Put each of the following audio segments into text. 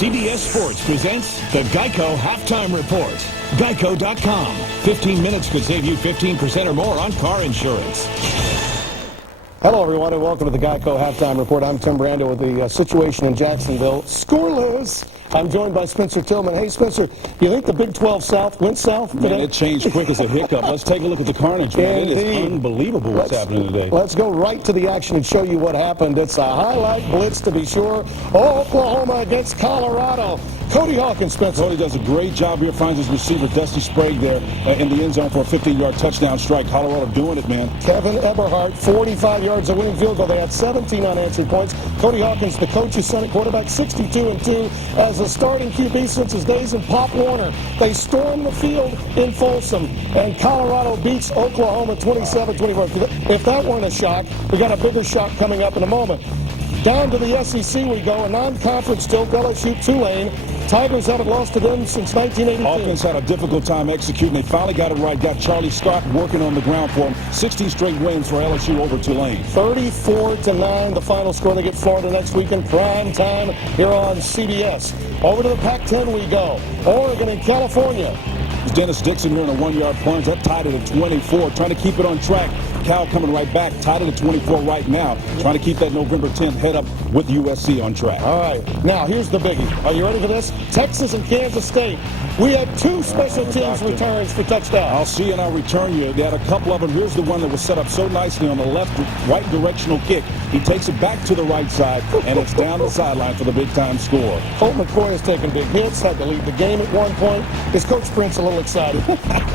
CBS Sports presents the Geico Halftime Report. Geico.com. 15 minutes could save you 15% or more on car insurance. Hello, everyone, and welcome to the Geico Halftime Report. I'm Tim Brando with the situation in Jacksonville. Scoreless. I'm joined by Spencer Tillman. Hey, Spencer, you think the Big 12 South went south today? Man, it changed quick as a hiccup. Let's take a look at the carnage, man. It is unbelievable what's happening today. Let's go right to the action and show you what happened. It's a highlight blitz, to be sure. Oklahoma against Colorado. Cody Hawkins, Spencer. Cody does a great job here. Finds his receiver, Dusty Sprague, there in the end zone for a 15-yard touchdown strike. Colorado doing it, man. Kevin Eberhardt, 45 yards, a winning field goal. They had 17 unanswered points. Cody Hawkins, the coach's son at quarterback, 62-2 as a starting QB since his days in Pop Warner. They storm the field in Folsom, and Colorado beats Oklahoma 27-24. If that weren't a shock, we got a bigger shock coming up in a moment. Down to the SEC we go, a non-conference still, LSU Tulane. Tigers haven't lost to them since 1982. Offense had a difficult time executing. They finally got it right. Got Charlie Scott working on the ground for them. 16 straight wins for LSU over Tulane. 34-9, the final score. They get Florida next week in prime time here on CBS. Over to the Pac-10 we go. Oregon and California. Dennis Dixon here in a 1-yard plunge. That tied it at 24. Trying to keep it on track. Cal coming right back. Tied it at 24 right now. Trying to keep that November 10th head up with USC on track. All right. Now, here's the biggie. Are you ready for this? Texas and Kansas State. We had two special teams returns for touchdowns. I'll see and I'll return you. They had a couple of them. Here's the one that was set up so nicely on the right directional kick. He takes it back to the right side, and it's down the sideline for the big-time score. Colt McCoy has taken big hits, had to lead the game at one point. Is Coach Prince a little excited?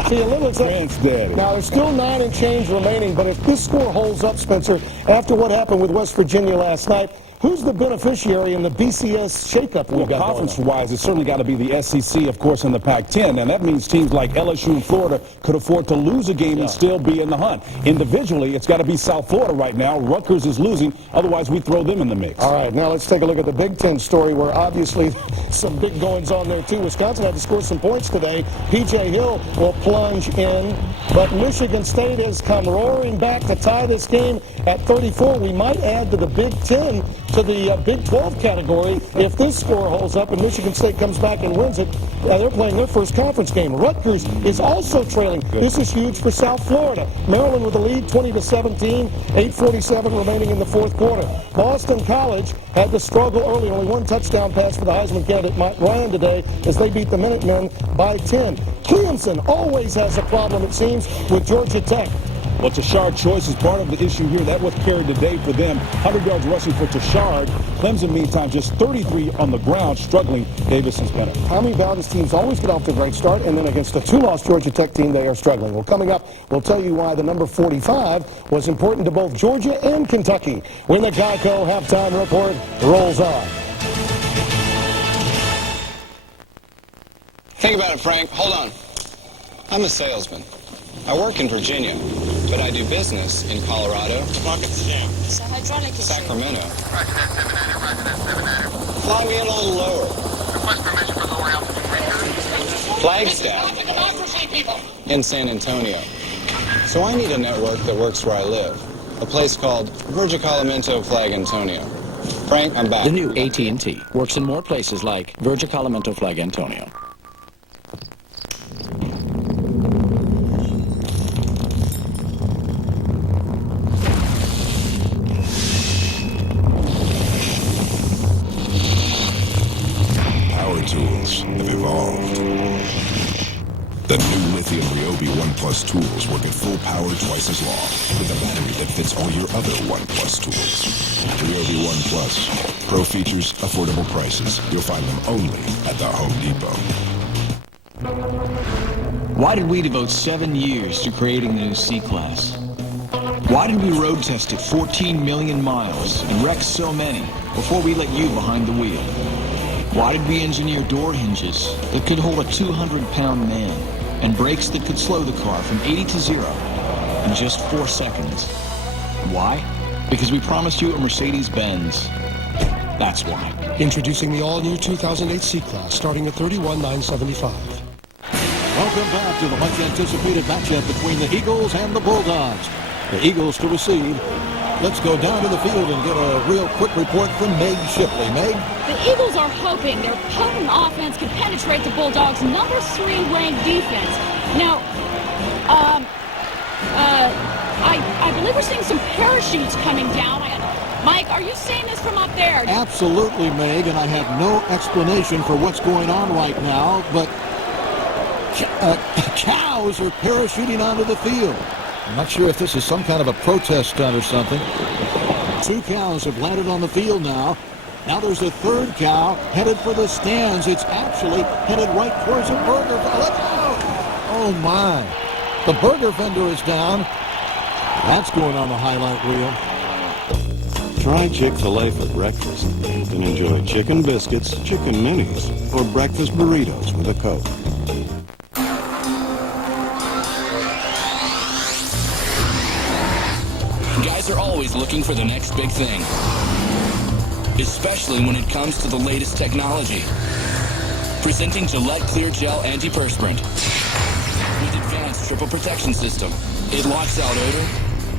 See, a little excited. Prince daddy. Now, there's still 9 and change remaining, but if this score holds up, Spencer, after what happened with West Virginia last night, who's the beneficiary in the BCS shakeup we've got? Conference-wise, it's certainly got to be the SEC, of course, and the Pac-10, and that means teams like LSU and Florida could afford to lose a game and still be in the hunt. Individually, it's got to be South Florida right now. Rutgers is losing. Otherwise, we throw them in the mix. All right, now let's take a look at the Big Ten story, where obviously some big goings on there, too. Wisconsin had to score some points today. P.J. Hill will plunge in, but Michigan State has come roaring back to tie this game at 34. We might add to the Big Ten to the Big 12 category if this score holds up and Michigan State comes back and wins it. They're playing their first conference game. Rutgers is also trailing. This is huge for South Florida. Maryland with the lead, 20-17, 8:47 remaining in the fourth quarter. Boston College had to struggle early. Only one touchdown pass for the Heisman candidate Mike Ryan today as they beat the Minutemen by 10. Clemson always has a problem, it seems, with Georgia Tech. Well, Tashard Choice is part of the issue here. That was carried today for them. 100 yards rushing for Tashard. Clemson, meantime, just 33 on the ground, struggling. Davison's better. Tommy Bowden's teams always get off to a great start, and then against a 2-loss Georgia Tech team, they are struggling. Well, coming up, we'll tell you why the number 45 was important to both Georgia and Kentucky when the Geico Halftime Report rolls on. Think about it, Frank. Hold on. I'm a salesman. I work in Virginia, but I do business in Colorado, Sacramento. Fly me in a little lower. Flagstaff, in San Antonio. So I need a network that works where I live. A place called Virgicalamento Flag Antonio. Frank, I'm back. The new AT&T works in more places like Virgicalamento Flag Antonio. Tools have evolved. The new lithium Ryobi One Plus tools work at full power twice as long with a battery that fits all your other One Plus tools. Ryobi One Plus. Pro features, affordable prices. You'll find them only at the Home Depot. Why did we devote 7 years to creating the new C-Class? Why did we road test it 14 million miles and wreck so many before we let you behind the wheel? Why did we engineer door hinges that could hold a 200-pound man and brakes that could slow the car from 80 to 0 in just 4 seconds? Why? Because we promised you a Mercedes-Benz. That's why. Introducing the all-new 2008 C-Class, starting at $31,975. Welcome back to the much-anticipated matchup between the Eagles and the Bulldogs. The Eagles to receive, let's go down to the field and get a real quick report from Meg Shipley. Meg? The Eagles are hoping their potent offense can penetrate the Bulldogs' number 3 ranked defense. Now, I believe we're seeing some parachutes coming down. Mike, are you seeing this from up there? Absolutely, Meg, and I have no explanation for what's going on right now, but cows are parachuting onto the field. I'm not sure if this is some kind of a protest stunt or something. 2 cows have landed on the field now. Now there's a 3rd cow headed for the stands. It's actually headed right towards a burger. Oh, my. The burger vendor is down. That's going on the highlight reel. Try Chick-fil-A for breakfast and enjoy chicken biscuits, chicken minis, or breakfast burritos with a Coke. Guys are always looking for the next big thing, especially when it comes to the latest technology. Presenting Gillette Clear Gel Antiperspirant with advanced triple protection system. It locks out odor,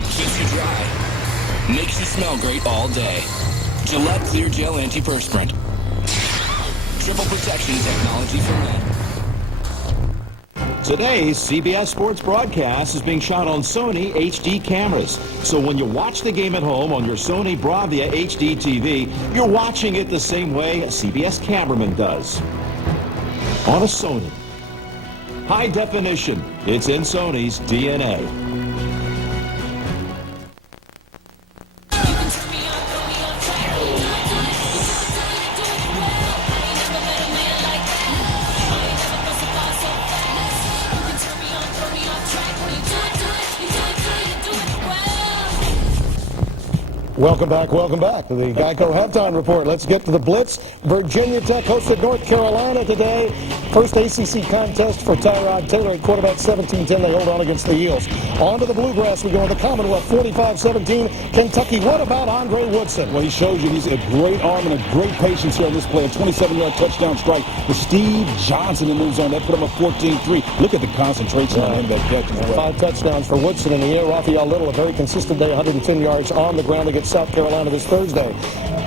keeps you dry, makes you smell great all day. Gillette Clear Gel Antiperspirant. Triple protection technology for men. Today's CBS Sports broadcast is being shot on Sony HD cameras. So when you watch the game at home on your Sony Bravia HD TV, you're watching it the same way a CBS cameraman does. On a Sony. High definition. It's in Sony's DNA. Welcome back to the Geico Halftime Report. Let's get to the Blitz. Virginia Tech hosted North Carolina today. First ACC contest for Tyrod Taylor at quarterback. 17-10, they hold on against the Eels. On to the Bluegrass, we go in the Commonwealth, 45-17, Kentucky. What about Andre Woodson? Well, he shows you he's a great arm and a great patience here on this play. A 27-yard touchdown strike with Steve Johnson in the zone. That put him up 14-3. Look at the concentration on him that catch as well. 5 touchdowns for Woodson in the air. Raphael Little, a very consistent day, 110 yards on the ground against South Carolina this Thursday.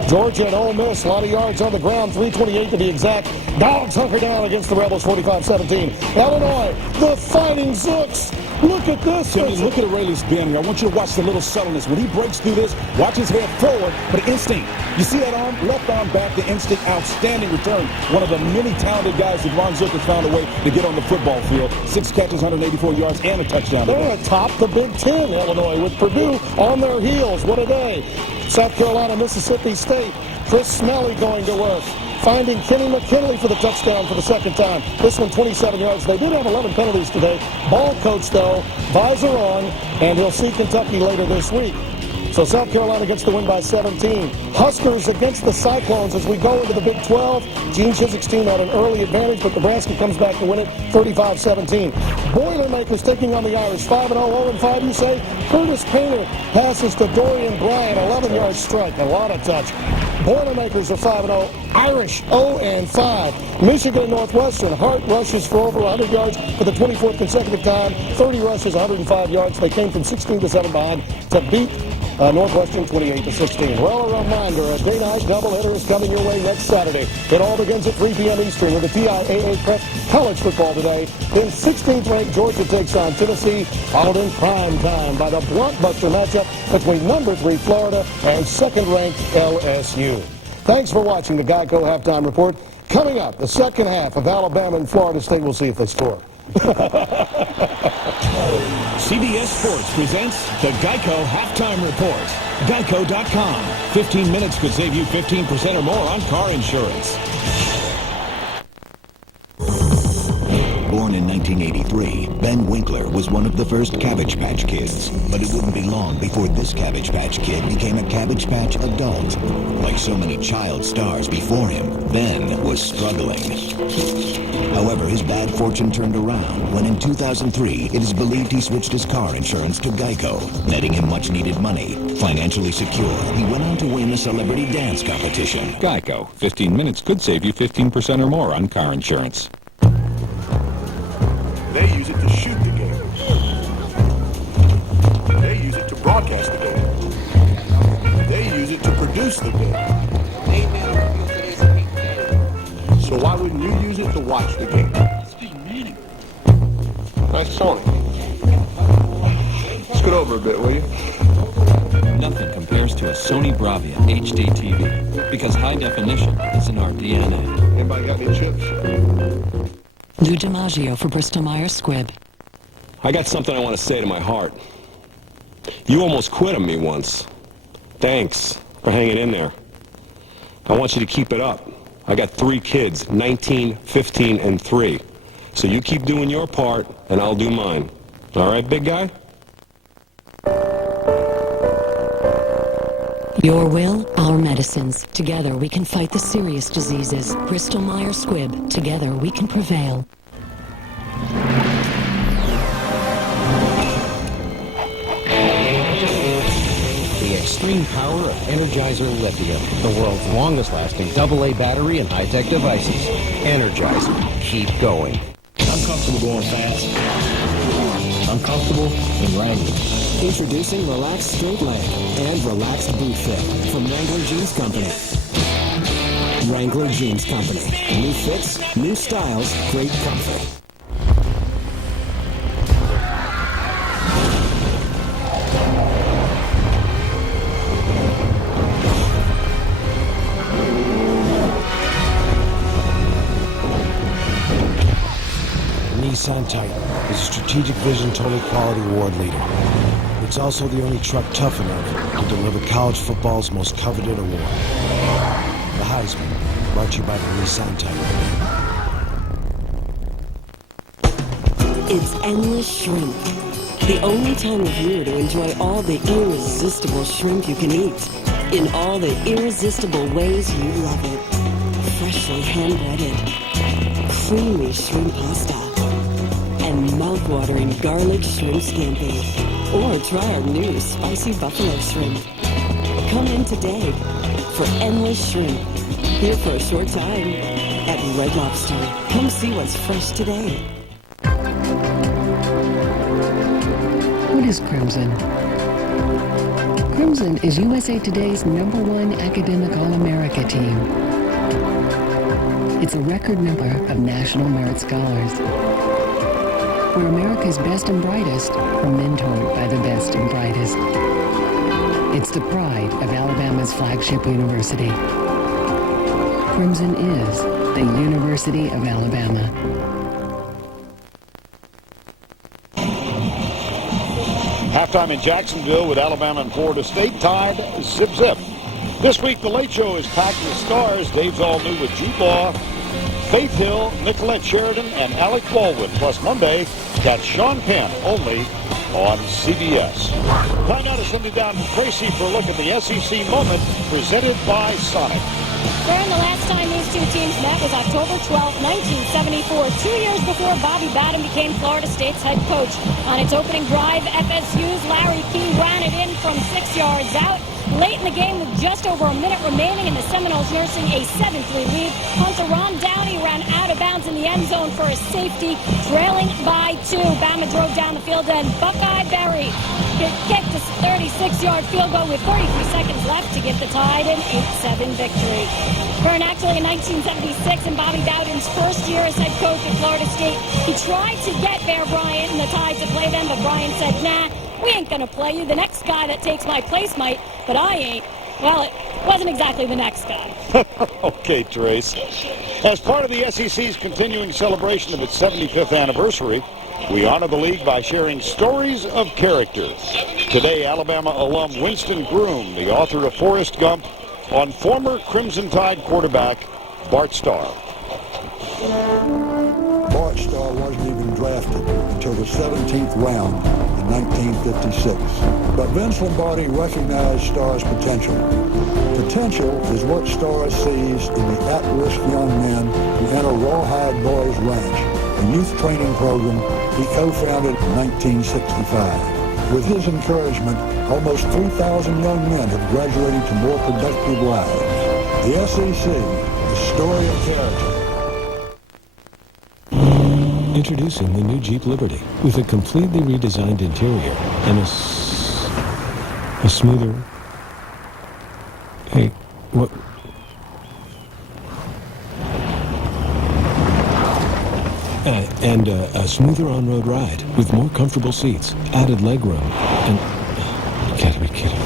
Georgia and Ole Miss, a lot of yards on the ground, 328 to be exact. Dogs hunker down against the Rebels, 45-17. Illinois, the Fighting Zooks. Look at this. Timmy, look at Aurelius Ben here. I want you to watch the little subtleness. When he breaks through this, watch his head forward, but instinct. You see that arm? Left arm back to instinct. Outstanding return. One of the many talented guys that Ron Zook has found a way to get on the football field. 6 catches, 184 yards, and a touchdown. They're atop the Big Ten, Illinois, with Purdue on their heels. What a day. South Carolina, Mississippi State. Chris Smalley going to work, finding Kenny McKinley for the touchdown for the second time. This one, 27 yards. They did have 11 penalties today. Ball coach, though, visor on, and he'll see Kentucky later this week. So South Carolina gets the win by 17. Huskers against the Cyclones as we go into the Big 12. Gene Chizik's team had an early advantage, but Nebraska comes back to win it 35-17. Boilermakers taking on the Irish. 5-0, 0-5, you say? Curtis Painter passes to Dorian Bryant. 11-yard strike. A lot of touch. Boilermakers are 5-0. Irish 0-5. Michigan and Northwestern. Hart rushes for over 100 yards for the 24th consecutive time. 30 rushes, 105 yards. They came from 16-7 behind to beat Northwestern 28-16. Well, a reminder, a day-night doubleheader is coming your way next Saturday. It all begins at 3 p.m. Eastern with the TIAA Prep College football today. Then 16th-ranked Georgia takes on Tennessee, followed in prime time by the blockbuster matchup between number 3 Florida and second-ranked LSU. Thanks for watching the Geico Halftime Report. Coming up, the second half of Alabama and Florida State. We'll see if they score. CBS Sports presents the Geico Halftime Report. Geico.com. 15 minutes could save you 15% or more on car insurance. Born in 1983, Ben Winkler was one of the first Cabbage Patch Kids. But it wouldn't be long before this Cabbage Patch Kid became a Cabbage Patch adult. Like so many child stars before him, Ben was struggling. However, his bad fortune turned around when in 2003, it is believed he switched his car insurance to Geico, netting him much-needed money. Financially secure, he went on to win a celebrity dance competition. Geico. 15 minutes could save you 15% or more on car insurance. They use it to shoot the game. They use it to broadcast the game. produce the game. So why wouldn't you use it to watch the game? That's Sony. Scoot over a bit, will you? Nothing compares to a Sony Bravia HD TV because high definition is in our DNA. Anybody got any chips? Lou DiMaggio for Bristol-Myers Squibb. I got something I want to say to my heart. You almost quit on me once. Thanks for hanging in there. I want you to keep it up. I got 3 kids, 19, 15, and 3. So you keep doing your part, and I'll do mine. All right, big guy? Your will, our medicines. Together we can fight the serious diseases. Bristol-Myers Squibb. Together we can prevail. The extreme power of Energizer Lithium, the world's longest-lasting AA battery and high-tech devices. Energizer. Keep going. I'm comfortable going fast. I'm comfortable in Wrangler. Introducing Relaxed Straight Leg and Relaxed Boot Fit from Wrangler Jeans Company. Wrangler Jeans Company. New fits, new styles, great comfort. Nissan Titan is a Strategic Vision Total Quality Award leader. It's also the only truck tough enough to deliver college football's most coveted award. The Heisman, brought to you by the Nissan Titan. It's Endless Shrimp. The only time of year to enjoy all the irresistible shrimp you can eat. In all the irresistible ways you love it. Freshly hand-breaded. Creamy shrimp pasta. And mouth-watering garlic shrimp scampi. Or try our new spicy buffalo shrimp. Come in today for Endless Shrimp. Here for a short time at Red Lobster. Come see what's fresh today. What is Crimson? Crimson is USA Today's #1 academic All-America team. It's a record number of National Merit Scholars, where America's best and brightest are mentored by the best and brightest. It's the pride of Alabama's flagship university. Crimson is the University of Alabama. Halftime in Jacksonville with Alabama and Florida State tied 0-0. This week, The Late Show is packed with stars. Dave's all new with Jude Law, Faith Hill, Nicolette Sheridan, and Alec Baldwin. Plus Monday, got Sean Penn only on CBS. Time now to send it down to Tracy for a look at the SEC moment presented by Sonic. Darren, the last time these two teams met was October 12, 1974, 2 years before Bobby Bowden became Florida State's head coach. On its opening drive, FSU's Larry Key ran it in from 6 yards out. Late in the game, with just over a minute remaining and the Seminoles nursing a 7-3 lead, Hunter Ron Downey ran out of bounds in the end zone for a safety, trailing by 2. Bama drove down the field, and Buckeye Berry kicked a 36-yard field goal with 33 seconds left to give the Tide an 8-7 victory. Burn actually in 1976, in Bobby Bowden's first year as head coach at Florida State, he tried to get Bear Bryant and the Tide to play them, but Bryant said, nah, we ain't going to play you. The next guy that takes my place might, but I ain't. Well, it wasn't exactly the next guy. Okay, Trace. As part of the SEC's continuing celebration of its 75th anniversary, we honor the league by sharing stories of character. Today, Alabama alum Winston Groom, the author of Forrest Gump, on former Crimson Tide quarterback Bart Starr. Bart Starr wasn't even drafted until the 17th round in 1956. But Vince Lombardi recognized Starr's potential. Potential is what Starr sees in the at-risk young men who enter Rawhide Boys Ranch, a youth training program he co-founded in 1965. With his encouragement, almost 3,000 young men have graduated to more productive lives. The SEC, the story of character. Introducing the new Jeep Liberty with a completely redesigned interior and a smoother... Hey, What? And a smoother on-road ride with more comfortable seats, added legroom, and... You gotta be kidding.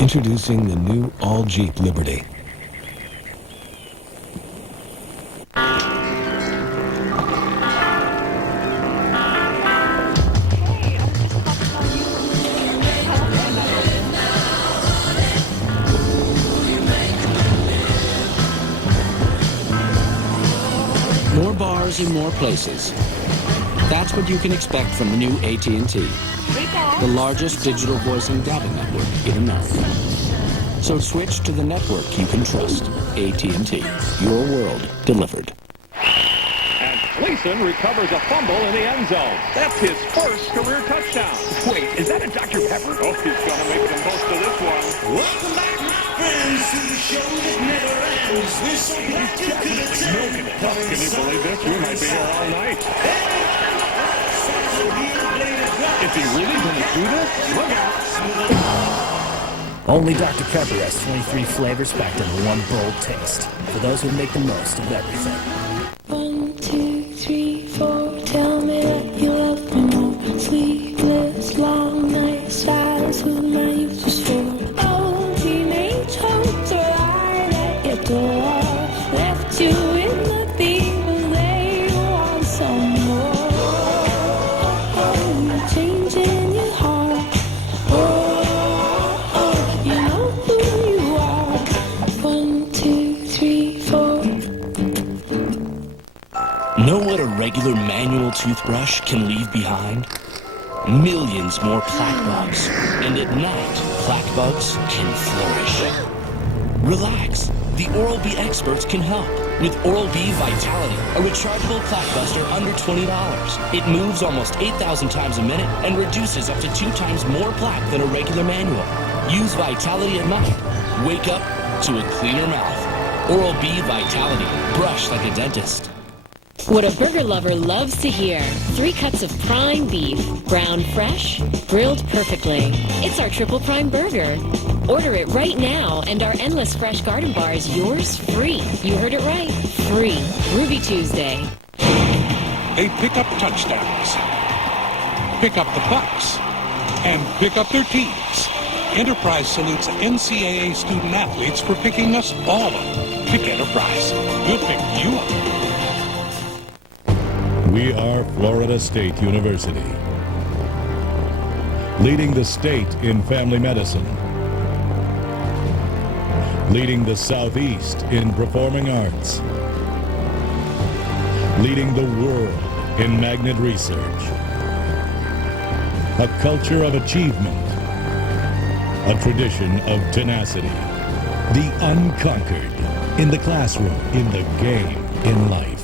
Introducing the new all-Jeep Liberty. More bars in more places. That's what you can expect from the new AT&T, the largest digital voice and data network in America. So switch to the network you can trust. AT&T, your world delivered. And Gleason recovers a fumble in the end zone. That's his first career touchdown. Wait, is that a Dr. Pepper? Oh, he's going to make the most of this one. Welcome back, my friends, to the show that never ends. We're so glad you could attend. Can you believe this? We might be here all night. Is he really going to do this? Look out. Only Dr. Pepper has 23 flavors packed into one bold taste. For those who make the most of everything. 1, 2, 3, 4. Tell me that you love me more. Sleepless, long nights, silence with my youth was for. Oh, teenage hopes are lying at your door. Left you in the beat, but they want some more. Oh, you're changing your heart. Oh, you know who you are. 1, 2, 3, 4. Know what a regular manual toothbrush can leave behind? Millions more plaque bugs. And at night, plaque bugs can flourish. Relax. The Oral-B experts can help. With Oral-B Vitality, a rechargeable plaque buster under $20. It moves almost 8,000 times a minute and reduces up to 2 times more plaque than a regular manual. Use Vitality at night. Wake up to a cleaner mouth. Oral-B Vitality. Brush like a dentist. What a burger lover loves to hear. 3 cuts of prime beef, browned fresh, grilled perfectly. It's our Triple Prime Burger. Order it right now, and our endless fresh garden bar is yours free. You heard it right, free. Ruby Tuesday. They pick up touchdowns, pick up the bucks, and pick up their teams. Enterprise salutes NCAA student athletes for picking us all up. Pick Enterprise. Good pick you up. We are Florida State University, leading the state in family medicine, leading the Southeast in performing arts, leading the world in magnet research, a culture of achievement, a tradition of tenacity, the unconquered in the classroom, in the game, in life.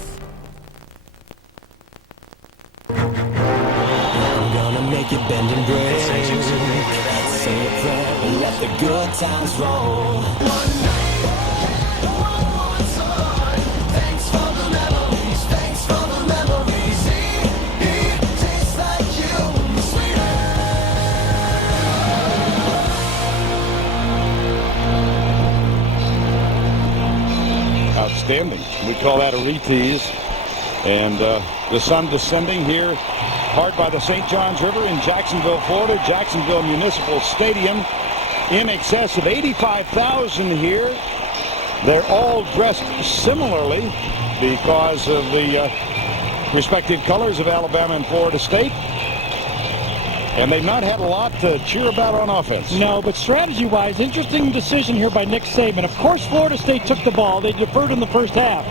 Make it bend and break. Say a prayer and let the good times roll. One night, one more time. Thanks for the memories. Thanks for the memories. It tastes like you, sweeter. Outstanding. We call that a retease. And the sun descending here hard by the St. Johns River in Jacksonville, Florida. Jacksonville Municipal Stadium. In excess of 85,000 here. They're all dressed similarly because of the respective colors of Alabama and Florida State. And they've not had a lot to cheer about on offense. No, but strategy-wise, interesting decision here by Nick Saban. Of course, Florida State took the ball. They deferred in the first half.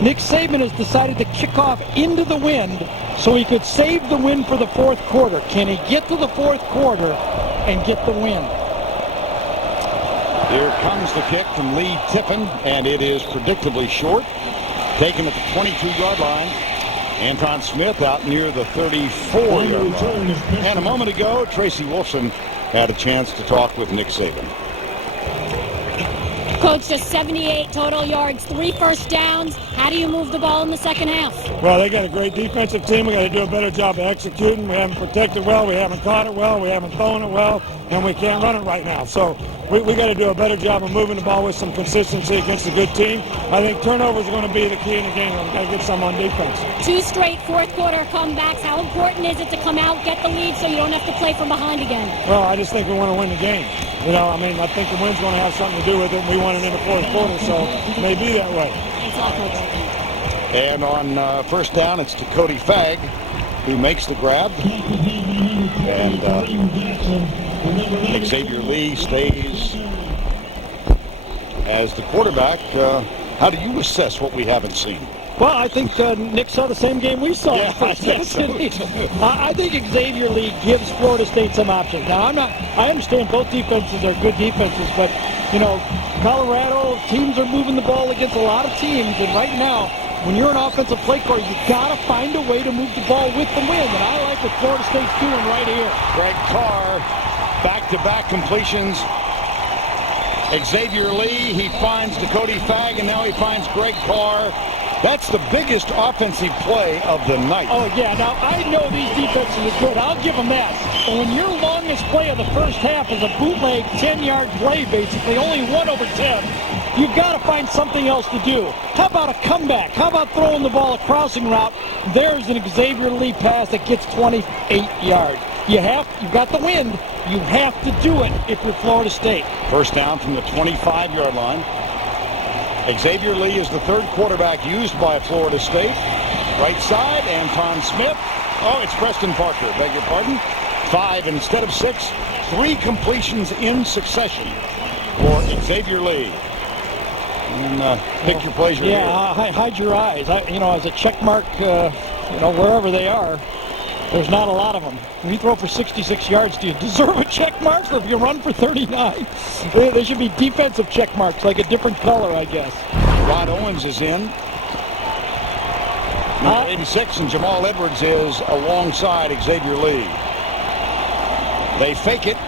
Nick Saban has decided to kick off into the wind so he could save the win for the fourth quarter. Can he get to the fourth quarter and get the win? Here comes the kick from Lee Tippin, and it is predictably short. Taken at the 22-yard line. Anton Smith out near the 34-yard line. And a moment ago, Tracy Wolfson had a chance to talk with Nick Saban. Coach, just 78 total yards, 3 first downs. How do you move the ball in the second half? Well, they got a great defensive team. We got to do a better job of executing. We haven't protected well. We haven't caught it well. We haven't thrown it well. And we can't run it right now. So we got to do a better job of moving the ball with some consistency against a good team. I think turnovers are going to be the key in the game. We've got to get some on defense. 2 straight fourth quarter comebacks. How important is it to come out, get the lead, so you don't have to play from behind again? Well, I just think we want to win the game. You know, I mean, I think the win's going to have something to do with it. We won it in the fourth quarter, so it may be that way. Thanks a lot, Coach. And on first down, it's to Cody Fagg, who makes the grab. And Xavier Lee stays as the quarterback. How do you assess what we haven't seen? Well, I think Nick saw the same game we saw. Yeah, I think so, I think Xavier Lee gives Florida State some options. Now, I understand both defenses are good defenses, but, you know, Colorado teams are moving the ball against a lot of teams, and right now, when you're an offensive play caller, you got to find a way to move the ball with the wind, and I like what Florida State's doing right here. Greg Carr, back-to-back completions. Xavier Lee, he finds Cody Fagg, and now he finds Greg Carr. That's the biggest offensive play of the night. Oh, yeah. Now, I know these defenses are good. I'll give them that. But when your longest play of the first half is a bootleg 10-yard play, basically, only 1 over 10, you've got to find something else to do. How about a comeback? How about throwing the ball a crossing route? There's an Xavier Lee pass that gets 28 yards. You've got the wind. You have to do it if you're Florida State. First down from the 25-yard line. Xavier Lee is the third quarterback used by Florida State. Right side, Anton Smith. Oh, it's Preston Parker, beg your pardon. 5 instead of 6. 3 completions in succession for Xavier Lee. And pick your pleasure here. Hide your eyes. As a check mark, wherever they are, there's not a lot of them. When you throw for 66 yards, do you deserve a check mark? Or if you run for 39, there should be defensive check marks, like a different color, I guess. Rod Owens is in. Number 86, and Jamal Edwards is alongside Xavier Lee. They fake it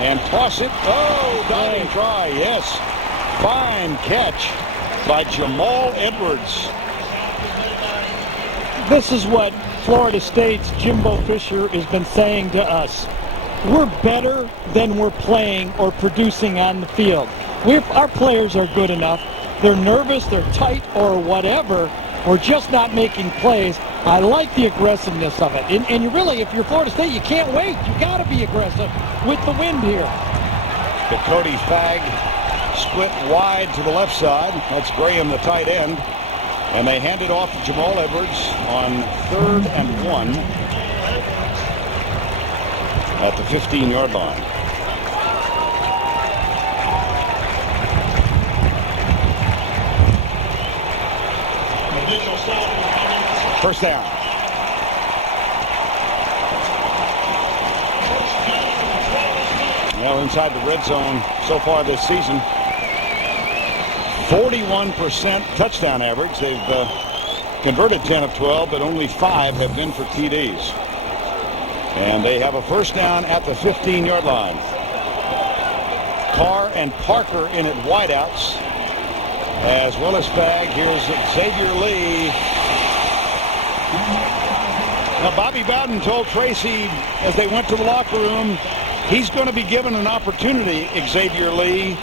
and toss it. Oh, diving try, yes. Fine catch by Jamal Edwards. This is what Florida State's Jimbo Fisher has been saying to us. We're better than we're playing or producing on the field. Our players are good enough. They're nervous, they're tight, or whatever. We're just not making plays. I like the aggressiveness of it. And you really, if you're Florida State, you can't wait. You got to be aggressive with the wind here. The Cody Fagg split wide to the left side. That's Graham, the tight end. And they hand it off to Jamal Edwards on 3rd and 1 at the 15-yard line. First down. Well, inside the red zone so far this season, 41% touchdown average. They've converted 10 of 12, but only 5 have been for TDs. And they have a first down at the 15-yard line. Carr and Parker in at wideouts, as well as Fagg. Here's Xavier Lee. Now, Bobby Bowden told Tracy as they went to the locker room, he's going to be given an opportunity, Xavier Lee,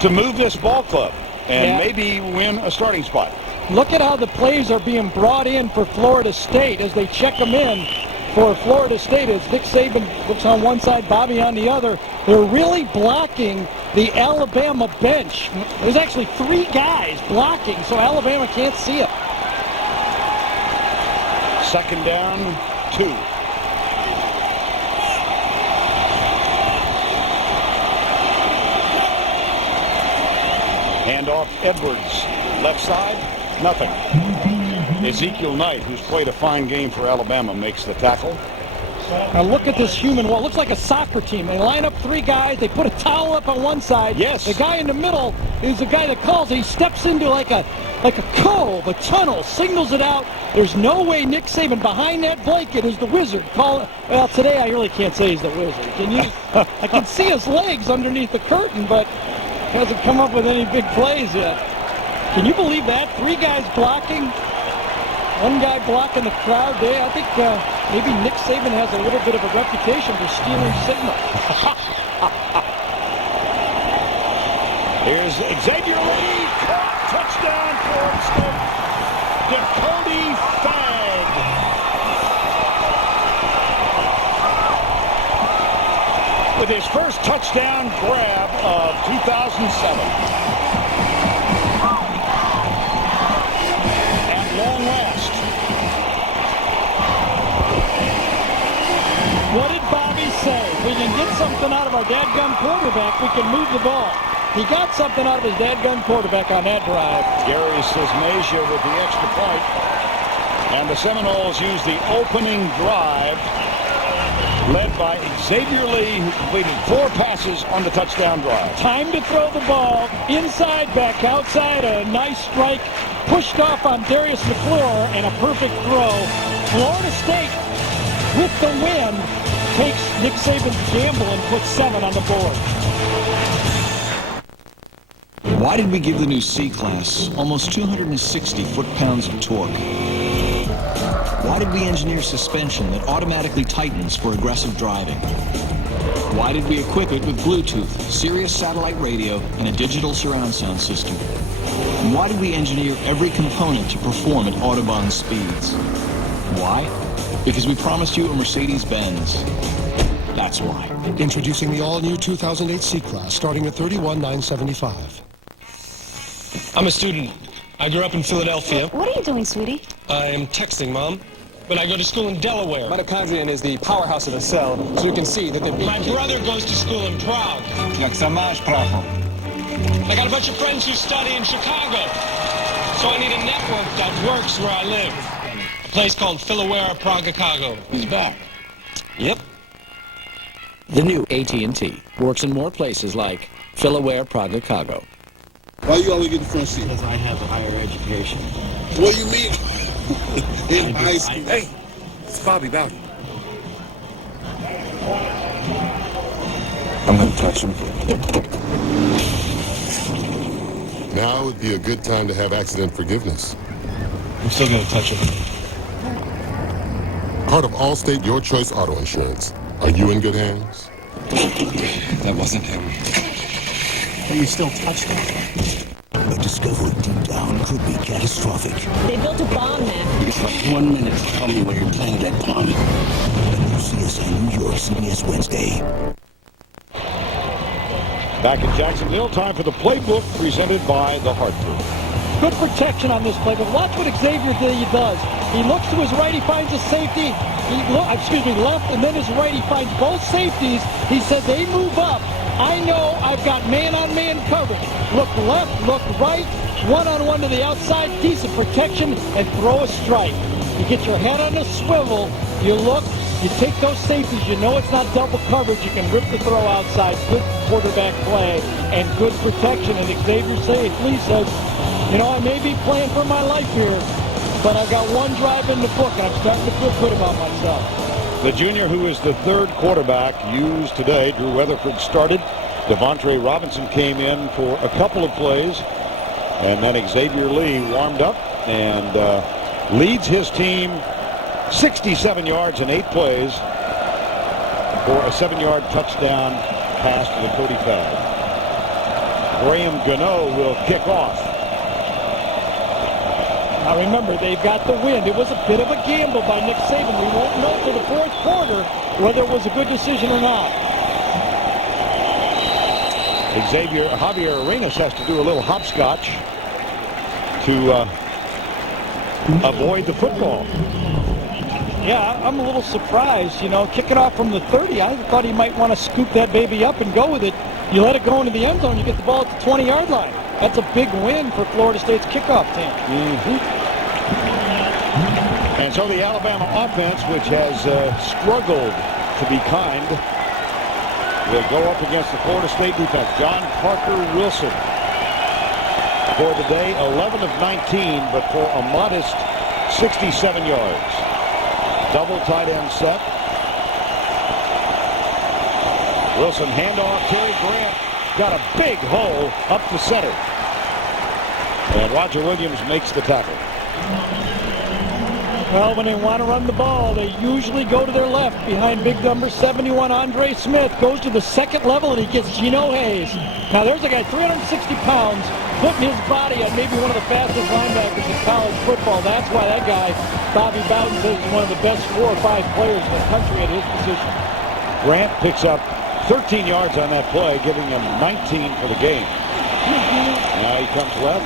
to move this ball club and maybe win a starting spot. Look at how the plays are being brought in for Florida State as they check them in for Florida State. As Nick Saban looks on one side, Bobby on the other. They're really blocking the Alabama bench. There's actually 3 guys blocking, so Alabama can't see it. Second down, 2. Handoff Edwards, left side, nothing. Ezekiel Knight, who's played a fine game for Alabama, makes the tackle. Now look at this human wall. It looks like a soccer team. They line up 3 guys. They put a towel up on one side. Yes. The guy in the middle is the guy that calls. He steps into like a cove, a tunnel, signals it out. There's no way Nick Saban behind that blanket is the wizard. Well, today I really can't say he's the wizard. Can you? I can see his legs underneath the curtain, but hasn't come up with any big plays yet. Can you believe that? 3 guys blocking, 1 guy blocking the crowd there. I think maybe Nick Saban has a little bit of a reputation for stealing signals. Here's Xavier Lee. Caught. Touchdown, Florida State. Dakota Fagg. With his first touchdown grab of 2007. At long last. What did Bobby say? We can get something out of our dadgum quarterback, we can move the ball. He got something out of his dadgum quarterback on that drive. Gary Sismasia with the extra point. And the Seminoles use the opening drive, led by Xavier Lee, who completed 4 passes on the touchdown drive. Time to throw the ball inside, back outside. A nice strike pushed off on Darius McClure, and a perfect throw. Florida State, with the win, takes Nick Saban's gamble and puts 7 on the board. Why did we give the new C-Class almost 260 foot-pounds of torque? Why did we engineer suspension that automatically tightens for aggressive driving? Why did we equip it with Bluetooth, Sirius satellite radio, and a digital surround sound system? And why did we engineer every component to perform at Autobahn speeds? Why? Because we promised you a Mercedes-Benz. That's why. Introducing the all-new 2008 C-Class, starting at $31,975. I'm a student. I grew up in Philadelphia. What are you doing, sweetie? I am texting, Mom. But I go to school in Delaware. Mitochondrion is the powerhouse of the cell, so you can see that the... My brother goes to school in Prague. I got a bunch of friends who study in Chicago. So I need a network that works where I live. A place called Philaware Prague-Chicago. He's back. Yep. The new AT&T works in more places like Philaware Prague-Chicago. Why you always get the front seat? Because I have a higher education. What do you mean? In high school. Hey, it's Bobby Bowden. I'm going to touch him. Now would be a good time to have accident forgiveness. I'm still going to touch him. Part of Allstate Your Choice Auto Insurance. Are you in good hands? That wasn't him. But you still touched him. A discovery deep down could be catastrophic. They built a bomb, Mac. It's like 1 minute to tell me where you're playing that bomb. The new CSI New York, CBS Wednesday. Back in Jacksonville, time for the playbook presented by the Hartford. Good protection on this play, but watch what Xavier does. He looks to his right, he finds a safety. Left, and then his right, he finds both safeties. He said they move up. I know I've got man-on-man coverage. Look left, look right, one-on-one to the outside, decent protection, and throw a strike. You get your head on a swivel, you look, you take those safeties, you know it's not double coverage, you can rip the throw outside. Good quarterback play and good protection. And Xavier Lee says, you know, I may be playing for my life here, but I've got one drive in the book, and I'm starting to feel good about myself. The junior, who is the third quarterback used today, Drew Weatherford started. Devontae Robinson came in for a couple of plays, and then Xavier Lee warmed up and leads his team 67 yards in 8 plays for a 7-yard touchdown pass to Dakota Fagg. Graham Gano will kick off. Now remember, they've got the wind. It was a bit of a gamble by Nick Saban. We won't know till the fourth quarter whether it was a good decision or not. Javier Arenas has to do a little hopscotch to avoid the football. Yeah, I'm a little surprised, you know, kicking off from the 30. I thought he might want to scoop that baby up and go with it. You let it go into the end zone, you get the ball at the 20-yard line. That's a big win for Florida State's kickoff team. And so the Alabama offense, which has struggled to be kind, will go up against the Florida State defense. John Parker Wilson for the day, 11 of 19, but for a modest 67 yards. Double tight end set. Wilson handoff. Terry Grant got a big hole up the center. And Roger Williams makes the tackle. Well, when they want to run the ball, they usually go to their left behind big number 71, Andre Smith. Goes to the second level, and he gets Gino Hayes. Now, there's a guy, 360 pounds, putting his body on maybe one of the fastest linebackers in college football. That's why that guy, Bobby Bowden, says he's one of the best 4 or 5 players in the country at his position. Grant picks up 13 yards on that play, giving him 19 for the game. Now he comes left.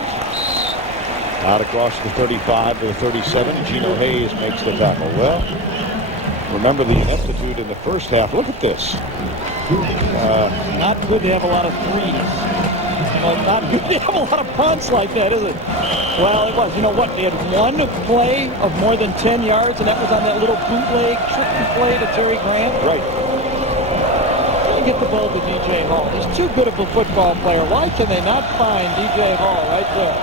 Out across the 35 to the 37. Gino Hayes makes the tackle. Well, remember the ineptitude in the first half. Look at this. Not good to have a lot of threes. Not good to have a lot of punts like that, is it? Well, it was. You know what? They had one play of more than 10 yards, and that was on that little bootleg tricky play to Terry Grant. Right. Get the ball to DJ Hall. He's too good of a football player. Why can they not find DJ Hall right there?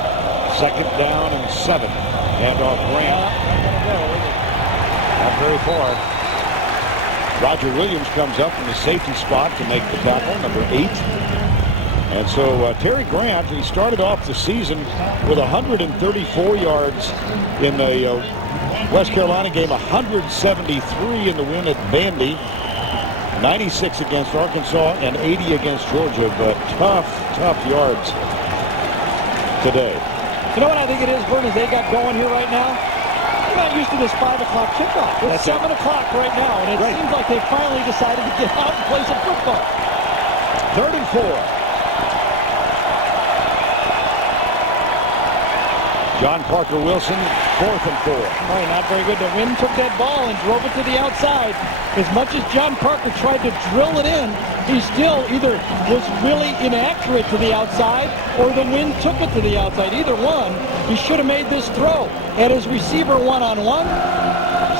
Second down and 7. And off Grant. Not very far. Roger Williams comes up in the safety spot to make the tackle, number 8. And so Terry Grant, he started off the season with 134 yards in the West Carolina game, 173 in the win at Vandy. 96 against Arkansas and 80 against Georgia, but tough yards today. You know what I think it is, Vern, as they got going here right now? They're not used to this 5 o'clock kickoff. It's 7 o'clock right now, and it seems like they finally decided to get out and play some football. 3rd and 4. John Parker Wilson, 4th and 4. Right, not very good. The wind took that ball and drove it to the outside. As much as John Parker tried to drill it in, he still either was really inaccurate to the outside or the wind took it to the outside. Either one, he should have made this throw. Had his receiver one-on-one.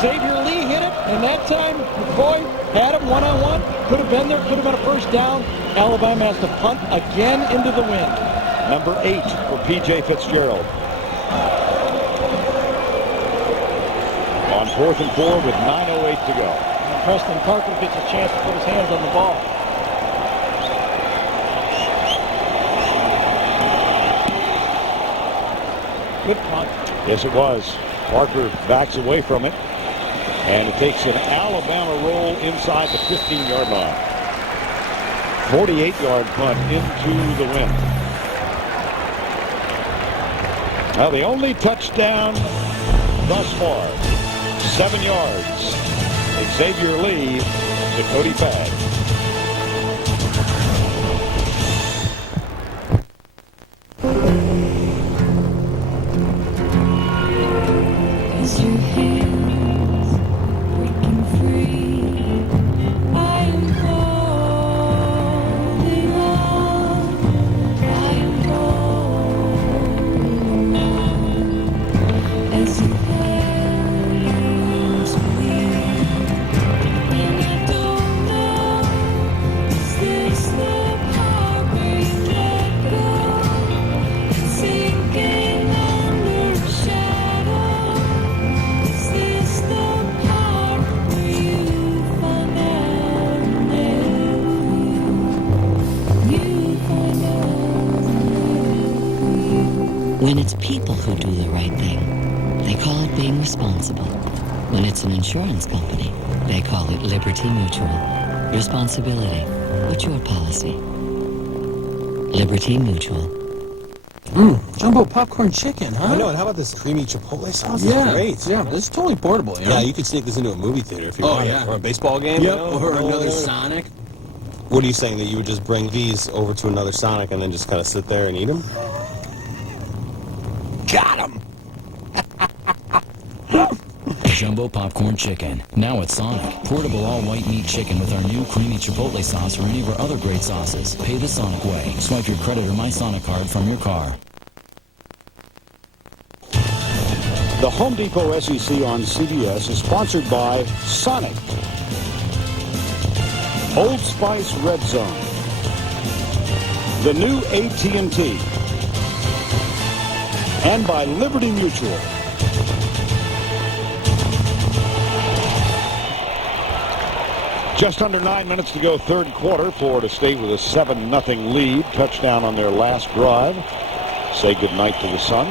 Xavier Lee hit it, and that time McCoy had him one-on-one. Could have been there, could have been a first down. Alabama has to punt again into the wind. Number 8 for P.J. Fitzgerald. On 4th and 4 with 9:08 to go. And Preston Parker gets a chance to put his hands on the ball. Good punt. Yes, it was. Parker backs away from it. And it takes an Alabama roll inside the 15-yard line. 48-yard punt into the wind. Now the only touchdown thus far. 7 yards. Xavier Lee to Cody Fagg. When it's people who do the right thing, they call it being responsible. When it's an insurance company, they call it Liberty Mutual. Responsibility. What's your policy? Liberty Mutual. Jumbo popcorn chicken, huh? I know, and how about this creamy chipotle sauce? Yeah, It's great. Yeah, this is totally portable. You know? Yeah, you could sneak this into a movie theater if you Oh, want. yeah. Or a baseball game. Yep, you know? or another Sonic. What are you saying, that you would just bring these over to another Sonic and then just kind of sit there and eat them? Got him! Jumbo popcorn chicken. Now at Sonic. Portable all-white meat chicken with our new creamy chipotle sauce or any of our other great sauces. Pay the Sonic way. Swipe your credit or My Sonic card from your car. The Home Depot SEC on CBS is sponsored by Sonic, Old Spice Red Zone, the new AT&T, and by Liberty Mutual. Just under 9 minutes to go, third quarter. Florida State with a 7-0 lead. Touchdown on their last drive. Say goodnight to the sun.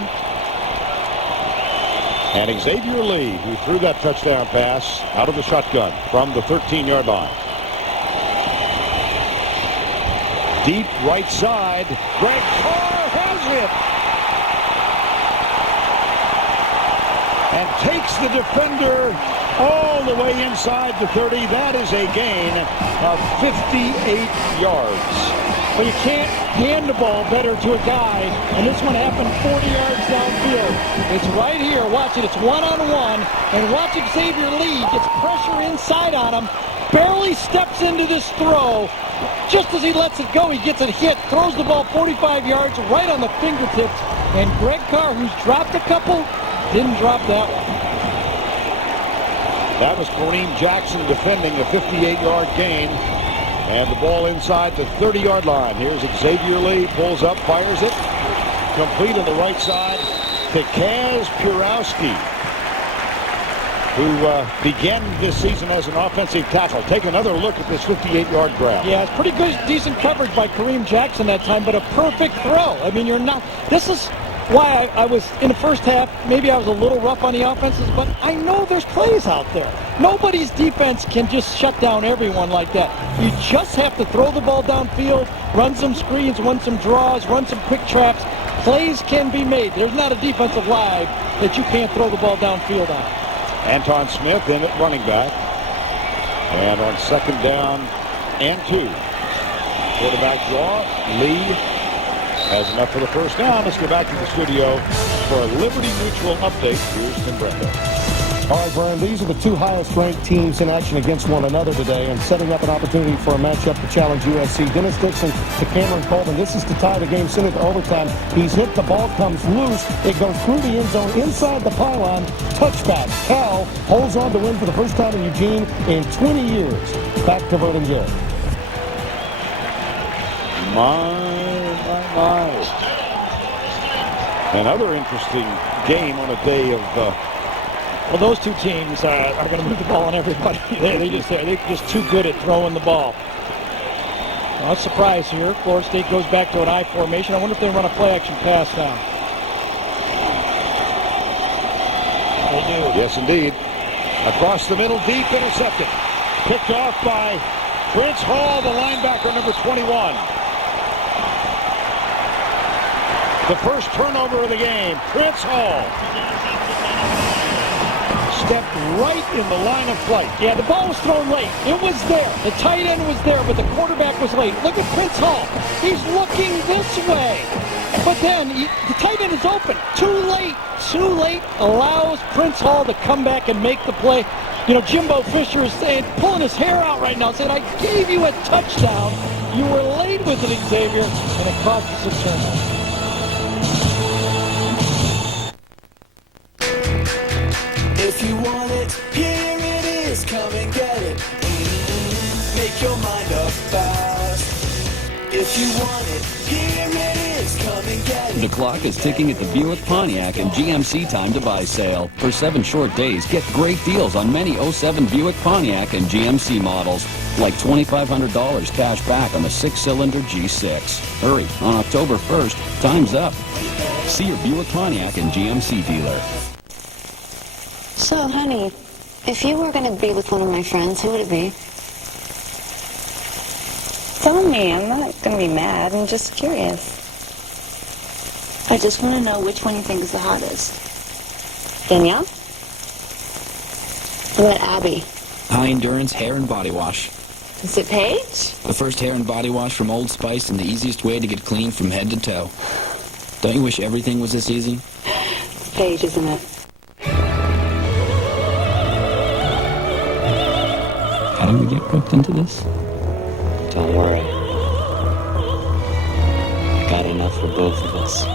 And Xavier Lee, who threw that touchdown pass out of the shotgun from the 13-yard line. Deep right side. Greg Carr has it. And takes the defender all the way inside the 30. That is a gain of 58 yards. Well, you can't hand the ball better to a guy, and this one happened 40 yards downfield. It's right here. Watch it. It's one-on-one, and watch Xavier Lee gets pressure inside on him, barely steps into this throw. Just as he lets it go, he gets it hit, throws the ball 45 yards right on the fingertips, and Greg Carr, who's dropped a couple, didn't drop that one. That was Kareem Jackson defending a 58-yard gain. And the ball inside the 30-yard line. Here's Xavier Lee, pulls up, fires it. Complete on the right side to Kaz Purowski, who began this season as an offensive tackle. Take another look at this 58-yard grab. Yeah, it's pretty good, decent coverage by Kareem Jackson that time, but a perfect throw. I mean, you're not... This is why I was, in the first half, maybe I was a little rough on the offenses, but I know there's plays out there. Nobody's defense can just shut down everyone like that. You just have to throw the ball downfield, run some screens, run some draws, run some quick traps. Plays can be made. There's not a defensive line that you can't throw the ball downfield on. Anton Smith in at running back. And on second down and 2. Quarterback draw. Lee has enough for the first down. Let's go back to the studio for a Liberty Mutual update. Here's Tim Brendo. All right, Brian, these are the two highest-ranked teams in action against one another today, and setting up an opportunity for a matchup to challenge USC. Dennis Dixon to Cameron Colvin. This is to tie the game, send it to overtime. He's hit, the ball comes loose. It goes through the end zone, inside the pylon. Touchback. Cal holds on to win for the first time in Eugene in 20 years. Back to Vernon Gill. My. Another interesting game on a day of... Well, those two teams are going to move the ball on everybody. They're just too good at throwing the ball. Not a surprise here. Florida State goes back to an I formation. I wonder if they run a play-action pass now. They do. Yes, indeed. Across the middle, deep, intercepted. Picked off by Prince Hall, the linebacker, number 21. The first turnover of the game, Prince Hall. Stepped right in the line of flight. Yeah, the ball was thrown late. It was there. The tight end was there, but the quarterback was late. Look at Prince Hall. He's looking this way. But then the tight end is open. Too late. Too late allows Prince Hall to come back and make the play. You know, Jimbo Fisher is saying, pulling his hair out right now, saying, I gave you a touchdown. You were late with it, Xavier, and it cost us a turnover. If you want it, here it is, come and get it. Make your mind up fast. If you want it, here it is, come and get it. The clock is ticking at the Buick, Pontiac, and GMC Time to Buy sale. For 7 short days, get great deals on many 07 Buick, Pontiac, and GMC models, like $2,500 cash back on the 6-cylinder G6. Hurry, on October 1st, time's up. See your Buick, Pontiac, and GMC dealer. So, honey, if you were going to be with one of my friends, who would it be? Tell me. I'm not going to be mad. I'm just curious. I just want to know which one you think is the hottest. Danielle? What about Abby? High Endurance Hair and Body Wash. Is it Paige? The first hair and body wash from Old Spice and the easiest way to get clean from head to toe. Don't you wish everything was this easy? It's Paige, isn't it? How did we get roped into this? Don't worry. I got enough for both of us.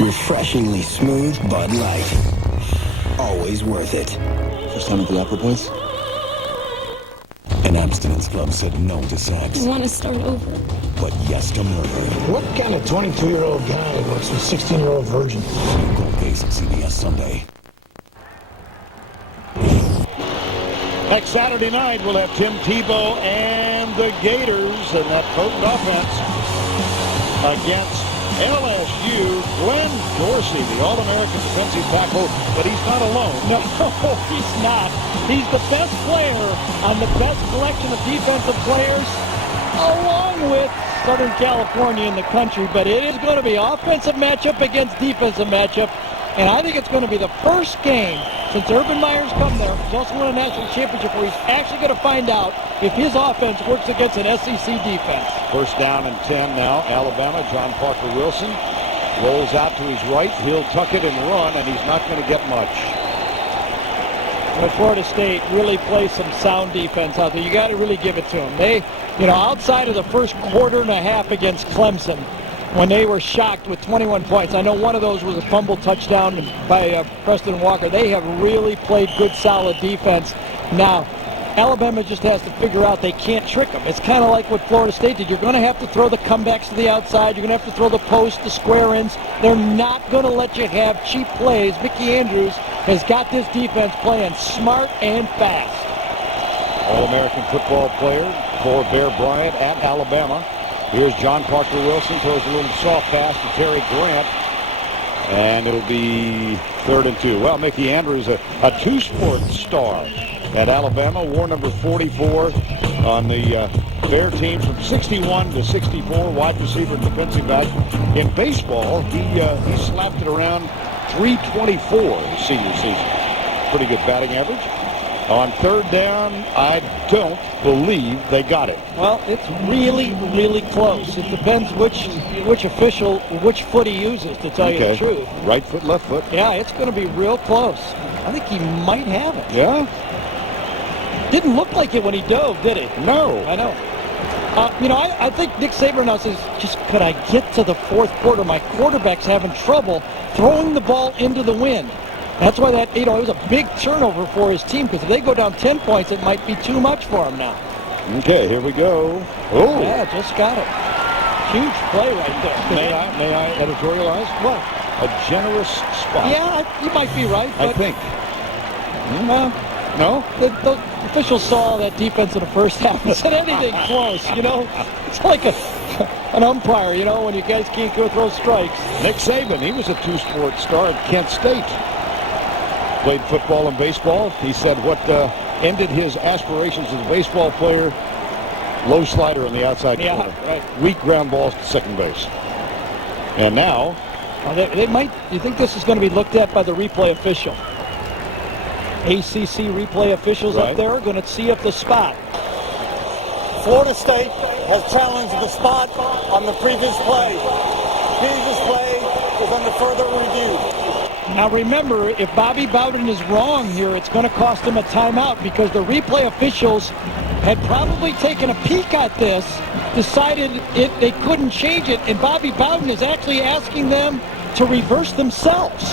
Refreshingly smooth Bud Light. Always worth it. First time at the Opera Place? An abstinence club said no to sex. I want to start over. But yes to murder. What kind of 22-year-old guy wants a 16-year-old virgin? Gold Base at CBS Sunday. Next Saturday night, we'll have Tim Tebow and the Gators in that potent offense against LSU. Glenn Dorsey, the All-American defensive tackle, but he's not alone. No, he's not. He's the best player on the best collection of defensive players, along with Southern California in the country. But it is going to be offensive matchup against defensive matchup. And I think it's going to be the first game since Urban Meyer's come there, he's also won a national championship, where he's actually going to find out if his offense works against an SEC defense. First down and 10 now. Alabama, John Parker Wilson rolls out to his right. He'll tuck it and run, and he's not going to get much. But Florida State really plays some sound defense out there. You got to really give it to them. They, outside of the first quarter and a half against Clemson, when they were shocked with 21 points. I know one of those was a fumble touchdown by Preston Walker. They have really played good, solid defense. Now, Alabama just has to figure out they can't trick them. It's kind of like what Florida State did. You're going to have to throw the comebacks to the outside. You're going to have to throw the post, the square ins. They're not going to let you have cheap plays. Mickey Andrews has got this defense playing smart and fast. All-American football player for Bear Bryant at Alabama. Here's John Parker Wilson, throws a little soft pass to Terry Grant, and it'll be 3rd and 2. Well, Mickey Andrews, a two-sport star at Alabama, wore number 44 on the Bear team from 61 to 64, wide receiver and defensive back. In baseball, he slapped it around 324 his senior season. Pretty good batting average. On 3rd down, I don't believe they got it. Well, it's really, really close. It depends which official, which foot he uses, to tell you the truth. Right foot, left foot. Yeah, it's going to be real close. I think he might have it. Yeah? Didn't look like it when he dove, did it? No. I know. I think Nick Saban now says, just could I get to the 4th quarter? My quarterback's having trouble throwing the ball into the wind. That's why it was a big turnover for his team, because if they go down 10 points, it might be too much for him now. Okay, here we go. Oh. Yeah, just got it. Huge play right there. May I editorialize? What? A generous spot. Yeah, you might be right. I think. No? The officials saw that defense in the first half and said anything close, It's like an umpire, when you guys can't go throw strikes. Nick Saban, he was a two-sport star at Kent State. Played football and baseball. He said what ended his aspirations as a baseball player, low slider on the outside corner. Right. Weak ground balls to second base. And now... they might... You think this is going to be looked at by the replay official? ACC replay officials up there are going to see if the spot. Florida State has challenged the spot on the previous play. Previous play is under further review. Now remember, if Bobby Bowden is wrong here, it's going to cost him a timeout, because the replay officials had probably taken a peek at this, decided they couldn't change it, and Bobby Bowden is actually asking them to reverse themselves,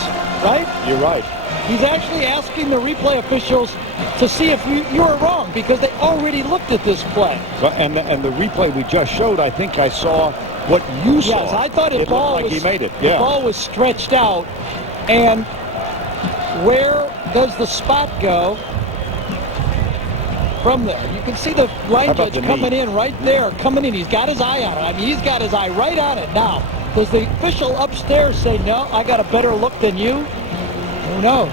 right? You're right. He's actually asking the replay officials to see if you are wrong, because they already looked at this play. And the replay we just showed, I think I saw what you saw. Yes, I thought it looked like he made it. Yeah. The ball was stretched out. And where does the spot go from there? You can see the line judge coming in right there, He's got his eye on it. I mean, he's got his eye right on it. Now, does the official upstairs say, no, I got a better look than you? Who knows?